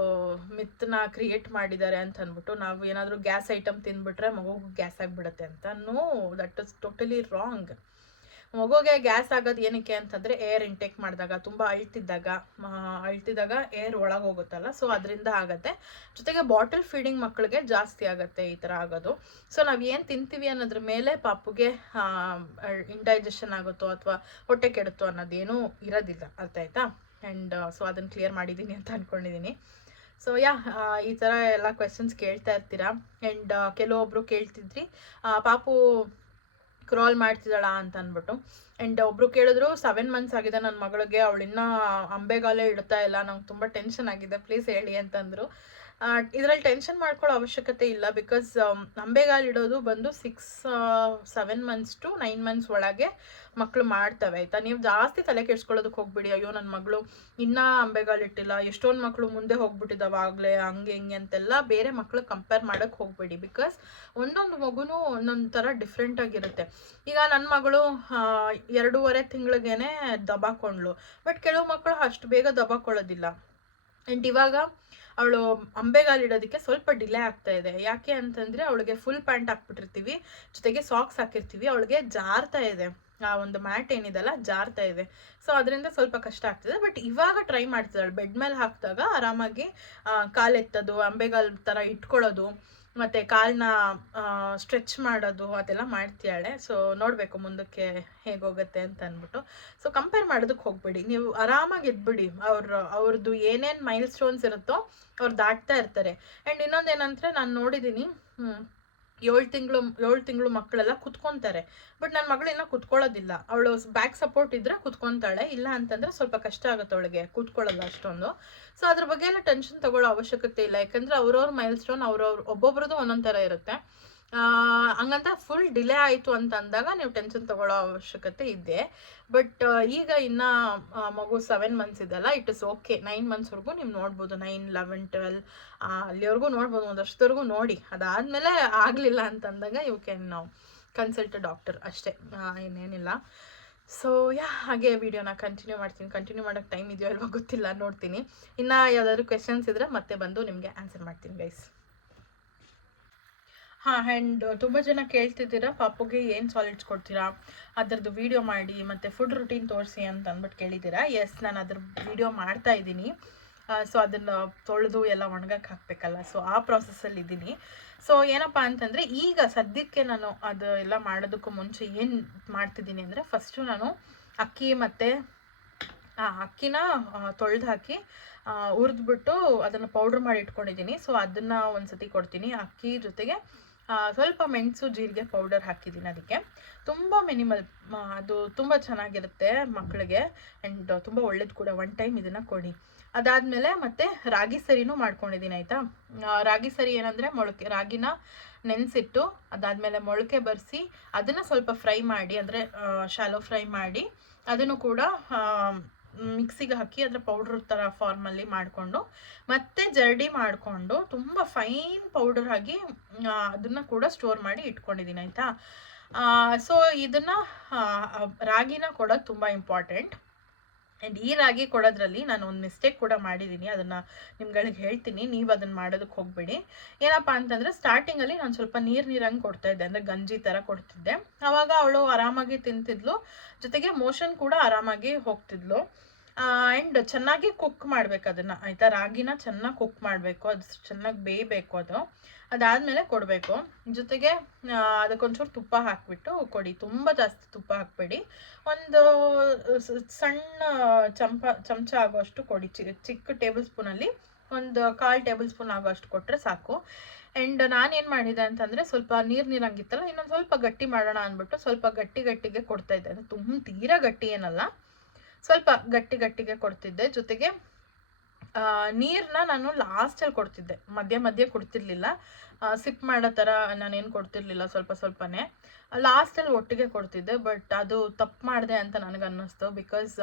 ಮಿತ್ನ ಕ್ರಿಯೇಟ್ ಮಾಡಿದ್ದಾರೆ ಅಂತ ಅಂದ್ಬಿಟ್ಟು, ನಾವು ಏನಾದರೂ ಗ್ಯಾಸ್ ಐಟಮ್ ತಿಂದ್ಬಿಟ್ರೆ ಮಗು ಗ್ಯಾಸ್ ಆಗಿಬಿಡುತ್ತೆ ಅಂತ? No that is totally wrong ಮಗುಗೆ ಗ್ಯಾಸ್ ಆಗೋದು ಏನಕ್ಕೆ ಅಂತಂದರೆ ಏರ್ ಇಂಟೇಕ್ ಮಾಡಿದಾಗ, ತುಂಬ ಅಳ್ತಿದ್ದಾಗ ಅಳ್ತಿದಾಗ ಏರ್ ಒಳಗೆ ಹೋಗುತ್ತಲ್ಲ ಸೊ ಅದರಿಂದ ಆಗುತ್ತೆ. ಜೊತೆಗೆ ಬಾಟಲ್ ಫೀಡಿಂಗ್ ಮಕ್ಕಳಿಗೆ ಜಾಸ್ತಿ ಆಗುತ್ತೆ ಈ ಥರ ಆಗೋದು. ಸೊ ನಾವು ಏನು ತಿಂತೀವಿ ಅನ್ನೋದ್ರ ಮೇಲೆ ಪಾಪುಗೆ ಇಂಡೈಜೆಷನ್ ಆಗುತ್ತೋ ಅಥವಾ ಹೊಟ್ಟೆ ಕೆಡುತ್ತೋ ಅನ್ನೋದೇನೂ ಇರೋದಿಲ್ಲ. ಅರ್ಥ ಆಯ್ತಾ? ಆ್ಯಂಡ್ ಸೊ ಅದನ್ನು ಕ್ಲಿಯರ್ ಮಾಡಿದ್ದೀನಿ ಅಂತ ಅನ್ಕೊಂಡಿದ್ದೀನಿ ಸೊ ಯಾ ಈ ಥರ ಎಲ್ಲ ಕ್ವೆಶನ್ಸ್ ಕೇಳ್ತಾ ಇರ್ತೀರಾ? ಆ್ಯಂಡ್ ಕೆಲವೊಬ್ಬರು ಕೇಳ್ತಿದ್ರಿ. ಪಾಪು ಕ್ರಾಲ್ ಮಾಡ್ತಿದ್ದಾಳ ಅಂತ ಅಂದ್ಬಿಟ್ಟು. ಆ್ಯಂಡ್ ಒಬ್ರು ಕೇಳಿದ್ರು ಸೆವೆನ್ ಮಂತ್ಸ್ ಆಗಿದೆ ನನ್ನ ಮಗಳಿಗೆ ಅವಳಿನ್ನ ಅಂಬೆಗಾಲೇ ಇಡ್ತಾ ಇಲ್ಲ, ನಂಗೆ ತುಂಬ ಟೆನ್ಷನ್ ಆಗಿದೆ ಪ್ಲೀಸ್ ಹೇಳಿ ಅಂತಂದರು ಇದರಲ್ಲಿ ಟೆನ್ಷನ್ ಮಾಡ್ಕೊಳ್ಳೋ ಅವಶ್ಯಕತೆ ಇಲ್ಲ ಬಿಕಾಸ್ ಅಂಬೆಗಾಲಿಡೋದು ಬಂದು six seven months to nine months ಒಳಗೆ ಮಕ್ಕಳು ಮಾಡ್ತವೆ, ಆಯ್ತಾ? ನೀವು ಜಾಸ್ತಿ ತಲೆ ಕೆಡ್ಸ್ಕೊಳ್ಳೋದಕ್ಕೆ ಹೋಗ್ಬಿಡಿ. ಅಯ್ಯೋ ನನ್ನ ಮಗಳು ಇನ್ನೂ ಅಂಬೆಗಾಲು ಇಟ್ಟಿಲ್ಲ ಎಷ್ಟೊಂದು ಮಕ್ಕಳು ಮುಂದೆ ಹೋಗ್ಬಿಟ್ಟಿದ್ದಾವೆ ಆಗಲೇ, ಹಂಗೆ, ಹಿಂಗೆ ಅಂತೆಲ್ಲ ಬೇರೆ ಮಕ್ಕಳು ಕಂಪೇರ್ ಮಾಡೋಕ್ಕೆ ಹೋಗ್ಬೇಡಿ. ಬಿಕಾಸ್ ಒಂದೊಂದು ಮಗುನೂ ಒಂದೊಂದು ಥರ ಡಿಫ್ರೆಂಟ್ ಆಗಿರುತ್ತೆ. ಈಗ ನನ್ನ ಮಗಳು ಎರಡೂವರೆ ತಿಂಗಳಿಗೇನೆ ದಬಾಕೊಂಡ್ಳು. ಬಟ್ ಕೆಲವು ಮಕ್ಕಳು ಅಷ್ಟು ಬೇಗ ದಬಾಕೊಳ್ಳೋದಿಲ್ಲ. ಆ್ಯಂಡ್ ಇವಾಗ ಅವಳು ಅಂಬೆಗಾಲು ಇಡೋದಕ್ಕೆ ಸ್ವಲ್ಪ ಡಿಲೇ ಆಗ್ತಾ ಇದೆ. ಯಾಕೆ ಅಂತಂದರೆ ಅವಳಿಗೆ ಫುಲ್ ಪ್ಯಾಂಟ್ ಹಾಕ್ಬಿಟ್ಟಿರ್ತೀವಿ, ಜೊತೆಗೆ ಸಾಕ್ಸ್ ಹಾಕಿರ್ತೀವಿ, ಅವಳಿಗೆ ಜಾರ್ತಾ ಇದೆ. ಆ ಒಂದು ಮ್ಯಾಟ್ ಏನಿದೆಲ್ಲ ಜಾರ್ತಾ ಇದೆ. ಸೊ ಅದರಿಂದ ಸ್ವಲ್ಪ ಕಷ್ಟ ಆಗ್ತದೆ. ಬಟ್ ಇವಾಗ ಟ್ರೈ ಮಾಡ್ತಿದ್ದಾಳೆ. ಬೆಡ್ ಮೇಲೆ ಹಾಕಿದಾಗ ಆರಾಮಾಗಿ ಕಾಲೆತ್ತೋದು, ಅಂಬೆಗಾಲ್ ಥರ ಇಟ್ಕೊಳ್ಳೋದು ಮತ್ತು ಕಾಲನ್ನ ಸ್ಟ್ರೆಚ್ ಮಾಡೋದು ಅದೆಲ್ಲ ಮಾಡ್ತಿದ್ದಾಳೆ ಸೊ ನೋಡಬೇಕು ಮುಂದಕ್ಕೆ ಹೇಗೋಗುತ್ತೆ ಅಂತ ಅಂದ್ಬಿಟ್ಟು. ಸೊ ಕಂಪೇರ್ ಮಾಡೋದಕ್ಕೆ ಹೋಗ್ಬೇಡಿ. ನೀವು ಆರಾಮಾಗಿ ಇದ್ಬಿಡಿ ಅವ್ರ ಅವ್ರದ್ದು ಏನೇನು ಮೈಲ್ ಸ್ಟೋನ್ಸ್ ಇರುತ್ತೋ ಅವ್ರು ದಾಟ್ತಾ ಇರ್ತಾರೆ. ಆ್ಯಂಡ್ ಇನ್ನೊಂದೇನಂದ್ರೆ ನಾನು ನೋಡಿದ್ದೀನಿ ಏಳು ತಿಂಗಳು ಏಳು ತಿಂಗಳು ಮಕ್ಕಳೆಲ್ಲ ಕುತ್ಕೊಂತಾರೆ. ಬಟ್ ನನ್ನ ಮಗಳು ಕೂತ್ಕೊಳ್ಳೋದಿಲ್ಲ. ಅವಳು ಬ್ಯಾಕ್ ಸಪೋರ್ಟ್ ಇದ್ದರೆ ಕುತ್ಕೊಂತಾಳೆ. ಇಲ್ಲ ಅಂತಂದ್ರೆ ಸ್ವಲ್ಪ ಕಷ್ಟ ಆಗುತ್ತೆ ಅವಳಿಗೆ ಕುತ್ಕೊಳ್ಳಲ್ಲ ಅಷ್ಟೊಂದು. ಸೊ ಅದ್ರ ಬಗ್ಗೆ ಎಲ್ಲ ಟೆನ್ಷನ್ ತಗೊಳ್ಳೋ ಅವಶ್ಯಕತೆ ಇಲ್ಲ. ಯಾಕಂದ್ರೆ ಅವ್ರವ್ರ ಮೈಲ್ ಸ್ಟೋನ್ ಅವ್ರವ್ರ, ಒಬ್ಬೊಬ್ರದ್ದು ಒಂದೊಂದು ಥರ ಇರುತ್ತೆ. ಹಂಗಂತ ಫುಲ್ ಡಿಲೇ ಆಯಿತು ಅಂತ ಅಂದಾಗ ನೀವು ಟೆನ್ಷನ್ ತಗೊಳ್ಳೋ ಅವಶ್ಯಕತೆ ಇದೆ. ಬಟ್ ಈಗ ಇನ್ನ ಮಗು ಸೆವೆನ್ ಮಂತ್ಸ್ ಇದೆಲ್ಲ ಇಟ್ ಇಸ್ ಓಕೆ ನೈನ್ ಮಂತ್ಸ್ವರೆಗೂ ನೀವು ನೋಡ್ಬೋದು. ನೈನ್ ಲೆವೆನ್ ಟ್ವೆಲ್ ಅಲ್ಲಿವರೆಗೂ ನೋಡ್ಬೋದು. ಒಂದು ವರ್ಷದವರೆಗೂ ನೋಡಿ. ಅದಾದಮೇಲೆ ಆಗಲಿಲ್ಲ ಅಂತಂದಾಗ ಯು ಕ್ಯಾನ್ ಕನ್ಸಲ್ಟ್ ಡಾಕ್ಟರ್ ಅಷ್ಟೇ. ಇನ್ನೇನಿಲ್ಲ. ಸೊ ಯಾ, ಹಾಗೆ ವಿಡಿಯೋನ ಕಂಟಿನ್ಯೂ ಮಾಡ್ತೀನಿ. ಕಂಟಿನ್ಯೂ ಮಾಡೋಕ್ಕೆ ಟೈಮ್ ಇದೆಯೋ ಇಲ್ವೋ ಗೊತ್ತಿಲ್ಲ. ನೋಡ್ತೀನಿ. ಇನ್ನು ಯಾವುದಾದ್ರು ಕ್ವೆಶನ್ಸ್ ಇದ್ದರೆ ಮತ್ತೆ ಬಂದು ನಿಮಗೆ ಆನ್ಸರ್ ಮಾಡ್ತೀನಿ ಗೈಸ್ ಹಾಂ ಆ್ಯಂಡ್ ತುಂಬ ಜನ ಕೇಳ್ತಿದ್ದೀರಾ, ಪಾಪುಗೆ ಏನು ಸಾಲಿಡ್ಸ್ ಕೊಡ್ತೀರಾ, ಅದರದ್ದು ವಿಡಿಯೋ ಮಾಡಿ, ಮತ್ತು ಫುಡ್ ರುಟೀನ್ ತೋರಿಸಿ ಅಂತ ಅಂದ್ಬಿಟ್ಟು ಕೇಳಿದ್ದೀರಾ. ಎಸ್ ನಾನು ಅದ್ರ ವಿಡಿಯೋ ಮಾಡ್ತಾ ಇದ್ದೀನಿ. ಸೊ ಅದನ್ನು ತೊಳೆದು ಎಲ್ಲ ಒಣಗಕ್ಕೆ ಹಾಕಬೇಕಲ್ಲ ಸೊ ಆ ಪ್ರಾಸೆಸ್ಸಲ್ಲಿ ಇದ್ದೀನಿ. ಸೊ ಏನಪ್ಪ ಅಂತಂದರೆ, ಈಗ ಸದ್ಯಕ್ಕೆ ನಾನು ಅದು ಎಲ್ಲ ಮಾಡೋದಕ್ಕೂ ಮುಂಚೆ ಏನು ಮಾಡ್ತಿದ್ದೀನಿ ಅಂದರೆ ಫಸ್ಟು ನಾನು ಅಕ್ಕಿ ಮತ್ತು ಅಕ್ಕಿನ ತೊಳೆದು ಹಾಕಿ ಹುರಿದ್ಬಿಟ್ಟು ಅದನ್ನು ಪೌಡ್ರ್ ಮಾಡಿ ಇಟ್ಕೊಂಡಿದ್ದೀನಿ. ಸೊ ಅದನ್ನು ಒಂದ್ಸತಿ ಕೊಡ್ತೀನಿ ಅಕ್ಕಿ ಜೊತೆಗೆ. ಸ್ವಲ್ಪ ಮೆಣಸು ಜೀರಿಗೆ ಪೌಡರ್ ಹಾಕಿದ್ದೀನಿ ಅದಕ್ಕೆ. ತುಂಬ ಮಿನಿಮಲ್ ಅದು ತುಂಬ ಚೆನ್ನಾಗಿರುತ್ತೆ ಮಕ್ಕಳಿಗೆ ಆ್ಯಂಡ್ ತುಂಬ ಒಳ್ಳೇದು ಕೂಡ ಒನ್ ಟೈಮ್ ಇದನ್ನು ಕೊಡಿ. ಅದಾದಮೇಲೆ ಮತ್ತೆ ರಾಗಿ ಸರಿನೂ ಮಾಡ್ಕೊಂಡಿದ್ದೀನಿ ಆಯಿತಾ? ರಾಗಿ ಸರಿ ಏನಂದರೆ ಮೊಳಕೆ, ರಾಗಿನ ನೆನೆಸಿಟ್ಟು ಅದಾದಮೇಲೆ ಮೊಳಕೆ ಬರೆಸಿ ಅದನ್ನು ಸ್ವಲ್ಪ ಫ್ರೈ ಮಾಡಿ, ಅಂದರೆ ಶಾಲೋ ಫ್ರೈ ಮಾಡಿ ಅದನ್ನು ಕೂಡ ಮಿಕ್ಸಿಗೆ ಹಾಕಿ ಅದರ ಪೌಡ್ರ್ ಥರ ಫಾರ್ಮಲ್ಲಿ ಮಾಡಿಕೊಂಡು, ಮತ್ತೆ ಜರ್ಡಿ ಮಾಡಿಕೊಂಡು ತುಂಬ ಫೈನ್ ಪೌಡರ್ ಆಗಿ ಅದನ್ನು ಕೂಡ ಸ್ಟೋರ್ ಮಾಡಿ ಇಟ್ಕೊಂಡಿದ್ದೀನಿ, ಆಯಿತಾ? ಸೊ ಇದನ್ನು ರಾಗಿನ ಕೊಡೋದು ತುಂಬ ಇಂಪಾರ್ಟೆಂಟ್. ಆ್ಯಂಡ್ ಈ ರಾಗಿ ಕೊಡೋದ್ರಲ್ಲಿ ನಾನು ಒಂದು ಮಿಸ್ಟೇಕ್ ಕೂಡ ಮಾಡಿದ್ದೀನಿ, ಅದನ್ನು ನಿಮ್ಗಳಿಗೆ ಹೇಳ್ತೀನಿ, ನೀವು ಅದನ್ನು ಮಾಡೋದಕ್ಕೆ ಹೋಗಬೇಡಿ. ಏನಪ್ಪ ಅಂತಂದರೆ ಸ್ಟಾರ್ಟಿಂಗಲ್ಲಿ ನಾನು ಸ್ವಲ್ಪ ನೀರು ನೀರಂಗೆ ಕೊಡ್ತಾ ಇದ್ದೆ, ಅಂದರೆ ಗಂಜಿ ಥರ ಕೊಡ್ತಿದ್ದೆ. ಆವಾಗ ಅವಳು ಆರಾಮಾಗಿ ತಿಂತಿದ್ಲು, ಜೊತೆಗೆ ಮೋಷನ್ ಕೂಡ ಆರಾಮಾಗಿ ಹೋಗ್ತಿದ್ಲು. ಆ್ಯಂಡ್ ಚೆನ್ನಾಗಿ ಕುಕ್ ಮಾಡ್ಬೇಕು ಅದನ್ನು. ಆಯಿತಾ? ರಾಗಿನ ಚೆನ್ನಾಗಿ ಕುಕ್ ಮಾಡಬೇಕು. ಅದು ಚೆನ್ನಾಗಿ ಬೇಯಬೇಕು ಅದು. ಅದಾದ್ಮೇಲೆ ಕೊಡಬೇಕು. ಜೊತೆಗೆ ಅದಕ್ಕೊಂಚೂರು ತುಪ್ಪ ಹಾಕಿಬಿಟ್ಟು ಕೊಡಿ. ತುಂಬ ಜಾಸ್ತಿ ತುಪ್ಪ ಹಾಕಬೇಡಿ. ಒಂದು ಸಣ್ಣ ಚಂಪ, ಚಮಚ ಆಗೋಷ್ಟು ಕೊಡಿ. ಚಿಕ್ಕ ಟೇಬಲ್ ಸ್ಪೂನಲ್ಲಿ ಒಂದು ಕಾಲು ಟೇಬಲ್ ಸ್ಪೂನ್ ಆಗೋಷ್ಟು ಕೊಟ್ಟರೆ ಸಾಕು. ಆ್ಯಂಡ್ ನಾನೇನು ಮಾಡಿದೆ ಅಂತಂದರೆ ಸ್ವಲ್ಪ ನೀರು ನೀರಂಗಿತ್ತಲ್ಲ, ಇನ್ನೊಂದು ಸ್ವಲ್ಪ ಗಟ್ಟಿ ಮಾಡೋಣ ಅಂದ್ಬಿಟ್ಟು ಸ್ವಲ್ಪ ಗಟ್ಟಿ ಗಟ್ಟಿಗೆ ಕೊಡ್ತಾ ಇದ್ದೆ. ತುಂಬ ತೀರಾ ಗಟ್ಟಿ ಏನಲ್ಲ. ಸ್ವಲ್ಪ ಗಟ್ಟಿ ಗಟ್ಟಿಗೆ ಕೊಡ್ತಿದ್ದೆ. ಜೊತೆಗೆ ನೀರನ್ನ ನಾನು ಲಾಸ್ಟಲ್ಲಿ ಕೊಡ್ತಿದ್ದೆ. ಮಧ್ಯ ಮಧ್ಯೆ ಕೊಡ್ತಿರ್ಲಿಲ್ಲ. ಸಿಪ್ ಮಾಡೋ ಥರ ನಾನೇನು ಕೊಡ್ತಿರ್ಲಿಲ್ಲ ಸ್ವಲ್ಪ ಸ್ವಲ್ಪನೇ. ಲಾಸ್ಟಲ್ಲಿ ಒಟ್ಟಿಗೆ ಕೊಡ್ತಿದ್ದೆ ಬಟ್ ಅದು ತಪ್ಪು ಮಾಡಿದೆ ಅಂತ ನನಗೆ ಅನ್ನಿಸ್ತು ಬಿಕಾಸ್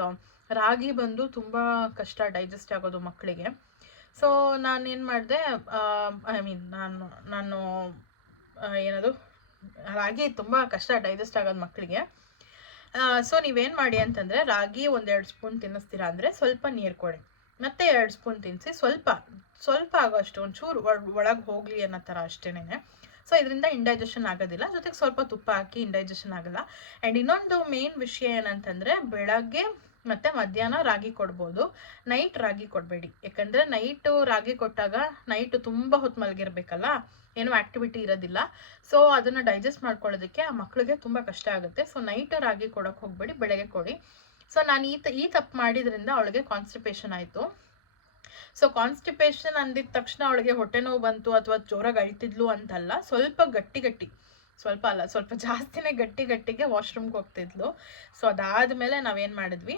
ರಾಗಿ ಬಂದು ತುಂಬ ಕಷ್ಟ ಡೈಜೆಸ್ಟ್ ಆಗೋದು ಮಕ್ಕಳಿಗೆ. ಸೊ ನಾನೇನು ಮಾಡಿದೆ ಐ ಮೀನ್ ನಾನು ನಾನು ಏನದು, ರಾಗಿ ತುಂಬ ಕಷ್ಟ ಡೈಜೆಸ್ಟ್ ಆಗೋದು ಮಕ್ಕಳಿಗೆ. ಸೊ ನೀವೇನು ಮಾಡಿ ಅಂತಂದರೆ ರಾಗಿ ಒಂದೆರಡು ಸ್ಪೂನ್ ತಿನ್ನಿಸ್ತೀರಾ ಅಂದರೆ ಸ್ವಲ್ಪ ನೀರು ಕೊಡಿ. ಮತ್ತೆ ಎರಡು ಸ್ಪೂನ್ ತಿನ್ನಿಸಿ ಸ್ವಲ್ಪ ಸ್ವಲ್ಪ ಆಗೋಷ್ಟು ಒಂಚೂರು ಒಳಗೆ ಹೋಗಲಿ ಅನ್ನೋ ಥರ ಅಷ್ಟೇನೆ. ಸೊ ಇದರಿಂದ ಇಂಡೈಜೆಷನ್ ಆಗೋದಿಲ್ಲ. ಜೊತೆಗೆ ಸ್ವಲ್ಪ ತುಪ್ಪ ಹಾಕಿ ಇಂಡೈಜೆಷನ್ ಆಗಲ್ಲ. ಆ್ಯಂಡ್ ಇನ್ನೊಂದು ಮೇನ್ ವಿಷಯ ಏನಂತಂದರೆ ಬೆಳಗ್ಗೆ ಮತ್ತು ಮಧ್ಯಾಹ್ನ ರಾಗಿ ಕೊಡ್ಬೋದು. ನೈಟ್ ರಾಗಿ ಕೊಡಬೇಡಿ. ಯಾಕಂದರೆ ನೈಟು ರಾಗಿ ಕೊಟ್ಟಾಗ ನೈಟು ತುಂಬ ಹೊತ್ತು ಮಲಗಿರ್ಬೇಕಲ್ಲ. ಏನೂ ಆ್ಯಕ್ಟಿವಿಟಿ ಇರೋದಿಲ್ಲ. ಸೊ ಅದನ್ನು ಡೈಜೆಸ್ಟ್ ಮಾಡ್ಕೊಳ್ಳೋದಕ್ಕೆ ಆ ಮಕ್ಕಳಿಗೆ ತುಂಬ ಕಷ್ಟ ಆಗುತ್ತೆ. ಸೊ ನೈಟ್ ರಾಗಿ ಕೊಡೋಕೆ ಹೋಗಬೇಡಿ, ಬೆಳಗ್ಗೆ ಕೊಡಿ. ಸೊ ನಾನು ಈ ಈ ತಪ್ಪು ಮಾಡಿದ್ರಿಂದ ಅವಳಿಗೆ ಕಾನ್ಸ್ಟಿಪೇಷನ್ ಆಯಿತು. ಸೊ ಕಾನ್ಸ್ಟಿಪೇಷನ್ ಅಂದಿದ ತಕ್ಷಣ ಅವಳಿಗೆ ಹೊಟ್ಟೆ ನೋವು ಬಂತು ಅಥವಾ ಜೋರಾಗಿ ಅಳ್ತಿದ್ಲು ಅಂತಲ್ಲ, ಸ್ವಲ್ಪ ಗಟ್ಟಿ ಗಟ್ಟಿ, ಸ್ವಲ್ಪ ಅಲ್ಲ, ಸ್ವಲ್ಪ ಜಾಸ್ತಿನೇ ಗಟ್ಟಿ ಗಟ್ಟಿಗೆ ವಾಶ್ರೂಮ್ಗೆ ಹೋಗ್ತಿದ್ಲು. ಸೊ ಅದಾದಮೇಲೆ ನಾವೇನು ಮಾಡಿದ್ವಿ?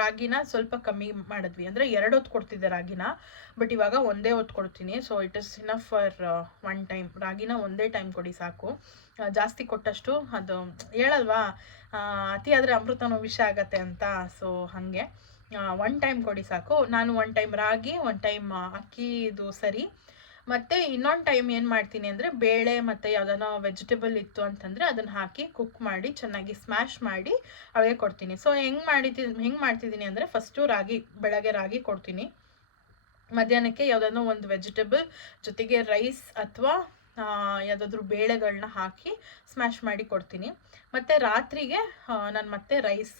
ರಾಗಿನ ಸ್ವಲ್ಪ ಕಮ್ಮಿ ಮಾಡಿದ್ವಿ. ಅಂದರೆ ಎರಡು ಹೊತ್ತು ಕೊಡ್ತಿದ್ದೆ ರಾಗಿನ, ಬಟ್ ಇವಾಗ ಒಂದೇ ಹೊತ್ತು ಕೊಡ್ತೀನಿ. So it is enough for one time ರಾಗಿನ ಒಂದೇ ಟೈಮ್ ಕೊಡಿ ಸಾಕು. ಜಾಸ್ತಿ ಕೊಟ್ಟಷ್ಟು ಅದು ಹೇಳಲ್ವಾ? ಅತಿ ಆದರೆ ಅಮೃತನೂ ವಿಷ ಆಗತ್ತೆ ಅಂತ. ಸೊ ಹಾಗೆ. ಒನ್ ಟೈಮ್ ಕೊಡಿ ಸಾಕು. ನಾನು ಒನ್ ಟೈಮ್ ರಾಗಿ ಒನ್ ಟೈಮ್ ಅಕ್ಕಿದು ಸರಿ ಮತ್ತು ಇನ್ನೊಂದು ಟೈಮ್ ಏನು ಮಾಡ್ತೀನಿ ಅಂದರೆ ಬೇಳೆ ಮತ್ತು ಯಾವುದಾನೋ ವೆಜಿಟೇಬಲ್ ಇತ್ತು ಅಂತಂದರೆ ಅದನ್ನು ಹಾಕಿ ಕುಕ್ ಮಾಡಿ, ಚೆನ್ನಾಗಿ ಸ್ಮ್ಯಾಶ್ ಮಾಡಿ ಅವಳಿಗೆ ಕೊಡ್ತೀನಿ. ಸೊ ಹೆಂಗೆ ಮಾಡಿತಿ ಹೆಂಗೆ ಮಾಡ್ತಿದ್ದೀನಿ ಅಂದರೆ ಫಸ್ಟು ರಾಗಿ, ಬೆಳಗ್ಗೆ ರಾಗಿ ಕೊಡ್ತೀನಿ. ಮಧ್ಯಾಹ್ನಕ್ಕೆ ಯಾವುದಾದ್ರೂ ಒಂದು ವೆಜಿಟೇಬಲ್ ಜೊತೆಗೆ ರೈಸ್ ಅಥವಾ ಯಾವುದಾದ್ರೂ ಬೇಳೆಗಳನ್ನ ಹಾಕಿ ಸ್ಮ್ಯಾಶ್ ಮಾಡಿ ಕೊಡ್ತೀನಿ. ಮತ್ತು ರಾತ್ರಿಗೆ ನಾನು ಮತ್ತೆ ರೈಸ್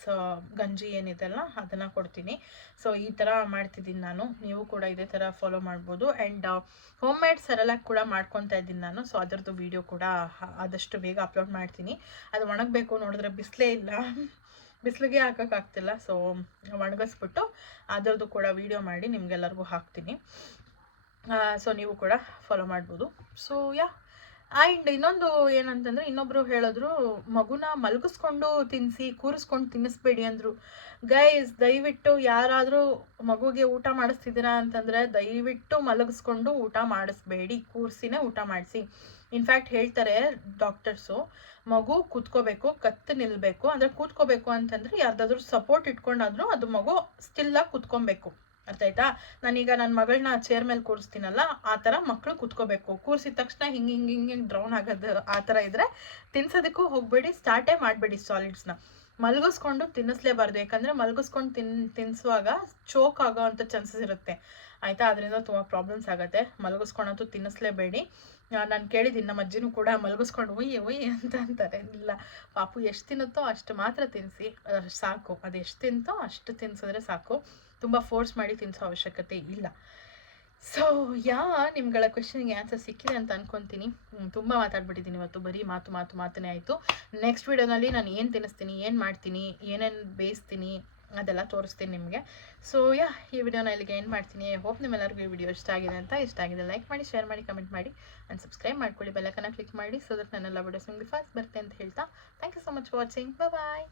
ಗಂಜಿ ಏನಿದೆಲ್ಲ ಅದನ್ನು ಕೊಡ್ತೀನಿ. ಸೊ ಈ ಥರ ಮಾಡ್ತಿದ್ದೀನಿ ನಾನು. ನೀವು ಕೂಡ ಇದೇ ಥರ ಫಾಲೋ ಮಾಡ್ಬೋದು. ಆ್ಯಂಡ್ ಹೋಮ್ ಮೇಡ್ ಸರಲಾಗಿ ಕೂಡ ಮಾಡ್ಕೊತಾ ಇದ್ದೀನಿ ನಾನು. ಸೊ ಅದರದ್ದು ವೀಡಿಯೋ ಕೂಡ ಆದಷ್ಟು ಬೇಗ ಅಪ್ಲೋಡ್ ಮಾಡ್ತೀನಿ. ಅದು ಒಣಗಬೇಕು ನೋಡಿದ್ರೆ ಬಿಸಿಲೇ ಇಲ್ಲ. ಬಿಸಿಲಿಗೆ ಹಾಕೋಕ್ಕಾಗ್ತಿಲ್ಲ ಸೊ ಒಣಗಿಸ್ಬಿಟ್ಟು ಅದರದ್ದು ಕೂಡ ವೀಡಿಯೋ ಮಾಡಿ ನಿಮ್ಗೆಲ್ಲರಿಗೂ ಹಾಕ್ತೀನಿ. ಸೊ ನೀವು ಕೂಡ ಫಾಲೋ ಮಾಡ್ಬೋದು. ಸೊ ಯಾ ಆ್ಯಂಡ್ ಇನ್ನೊಂದು ಏನಂತಂದರೆ ಇನ್ನೊಬ್ಬರು ಹೇಳಿದ್ರು, ಮಗುನ ಮಲಗಿಸ್ಕೊಂಡು ತಿನ್ನಿಸಿ ಕೂರಿಸ್ಕೊಂಡು ತಿನ್ನಿಸ್ಬೇಡಿ ಅಂದರು. ಗೈಸ್ ದಯವಿಟ್ಟು ಯಾರಾದರೂ ಮಗುಗೆ ಊಟ ಮಾಡಿಸ್ತಿದ್ದೀರಾ ಅಂತಂದರೆ ದಯವಿಟ್ಟು ಮಲಗಿಸ್ಕೊಂಡು ಊಟ ಮಾಡಿಸ್ಬೇಡಿ. ಕೂರಿಸಿನೇ ಊಟ ಮಾಡಿಸಿ. ಇನ್ಫ್ಯಾಕ್ಟ್ ಹೇಳ್ತಾರೆ ಡಾಕ್ಟರ್ಸು ಮಗು ಕೂತ್ಕೋಬೇಕು, ಕತ್ತು ನಿಲ್ಲಬೇಕು ಅಂದರೆ ಕೂತ್ಕೋಬೇಕು ಅಂತಂದರೆ ಯಾರ್ದಾದ್ರೂ ಸಪೋರ್ಟ್ ಇಟ್ಕೊಂಡಾದ್ರೂ ಅದು ಮಗು ಸ್ಟಿಲ್ಲಾಗಿ ಕೂತ್ಕೊಬೇಕು. ಅರ್ಥ ಆಯ್ತಾ ನಾನೀಗ ನನ್ನ ಮಗಳನ್ನ ಚೇರ್ ಮೇಲೆ ಕೂರಿಸ್ತೀನಲ್ಲ, ಆ ಥರ ಮಕ್ಕಳು ಕೂತ್ಕೋಬೇಕು. ಕೂರಿಸಿದ ತಕ್ಷಣ ಹಿಂಗೆ ಹಿಂಗೆ ಹಿಂಗೆ ಹಿಂಗೆ ಡ್ರೌನ್ ಆಗೋದು ಆ ಥರ ಇದ್ದರೆ ತಿನ್ಸೋದಕ್ಕೂ ಹೋಗಬೇಡಿ ಸ್ಟಾರ್ಟೇ ಮಾಡಬೇಡಿ ಸಾಲಿಡ್ಸ್ನ ಮಲಗಿಸ್ಕೊಂಡು ತಿನ್ನಿಸ್ಲೇಬಾರ್ದು, ಯಾಕಂದರೆ ಮಲಗಿಸ್ಕೊಂಡು ತಿನ್, ತಿನ್ಸುವಾಗ ಚೋಕ್ ಆಗೋ ಅಂಥ ಚಾನ್ಸಸ್ ಇರುತ್ತೆ. ಆಯಿತಾ? ಅದರಿಂದ ತುಂಬ ಪ್ರಾಬ್ಲಮ್ಸ್ ಆಗುತ್ತೆ. ಮಲಗಿಸ್ಕೊಂಡಂತೂ ತಿನ್ನಿಸ್ಲೇಬೇಡಿ. ನಾನು ಕೇಳಿದ್ದೀನಿ ನಮ್ಮ ಅಜ್ಜಿನೂ ಕೂಡ ಮಲಗಿಸ್ಕೊಂಡು ಉಯ್ ಉಯ್ಯಿ ಅಂತ ಅಂತಾರೆ. ಇಲ್ಲ, ಪಾಪು ಎಷ್ಟು ತಿನ್ನುತ್ತೋ ಅಷ್ಟು ಮಾತ್ರ ತಿನ್ನಿಸಿ ಸಾಕು. ಅದು ಎಷ್ಟು ತಿಂತೋ ಅಷ್ಟು ತಿನ್ಸಿದ್ರೆ ಸಾಕು. ತುಂಬ ಫೋರ್ಸ್ ಮಾಡಿ ತಿನ್ನಿಸೋ ಅವಶ್ಯಕತೆ ಇಲ್ಲ. ಸೊ ಯಾ, ನಿಮ್ಗಳ ಕ್ವೆಶನ್ಗೆ ಆನ್ಸರ್ ಸಿಕ್ಕಿದೆ ಅಂತ ಅನ್ಕೊತೀನಿ. ತುಂಬ ಮಾತಾಡ್ಬಿಟ್ಟಿದ್ದೀನಿ ಇವತ್ತು. ಬರೀ ಮಾತು ಮಾತು, ಮಾತನೇ ಆಯಿತು. ನೆಕ್ಸ್ಟ್ ವೀಡಿಯೋನಲ್ಲಿ ನಾನು ಏನು ತಿನ್ನಿಸ್ತೀನಿ, ಏನು ಮಾಡ್ತೀನಿ, ಏನೇನು ಬೇಯಿಸ್ತೀನಿ ಅದೆಲ್ಲ ತೋರಿಸ್ತೀನಿ ನಿಮಗೆ. ಸೊ ಯಾ, ಈ ವಿಡಿಯೋನ ಇಲ್ಲಿಗೆ ಏನು ಮಾಡ್ತೀನಿ. ಹೋಪ್ ನಿಮ್ಮೆಲ್ಲರಿಗೂ ಈ ವಿಡಿಯೋ ಇಷ್ಟ ಆಗಿದೆ ಅಂತ. ಇಷ್ಟ ಆಗಿದೆ ಲೈಕ್ ಮಾಡಿ ಶೇರ್ ಮಾಡಿ ಕಮೆಂಟ್ ಮಾಡಿ ಆ್ಯಂಡ್ ಸಬ್ಸ್ಕ್ರೈಬ್ ಮಾಡ್ಕೊಳ್ಳಿ. ಬೆಲ್ಲಕನ ಕ್ಲಿಕ್ ಮಾಡಿ ಸೊ ದಟ್ ನನ್ನೆಲ್ಲ ವಿಡಿಯೋಸ್ ನಿಮಗೆ ಫಾಸ್ಟ್ ಬರುತ್ತೆ ಅಂತ ಹೇಳ್ತಾ. Thank you so much watching bye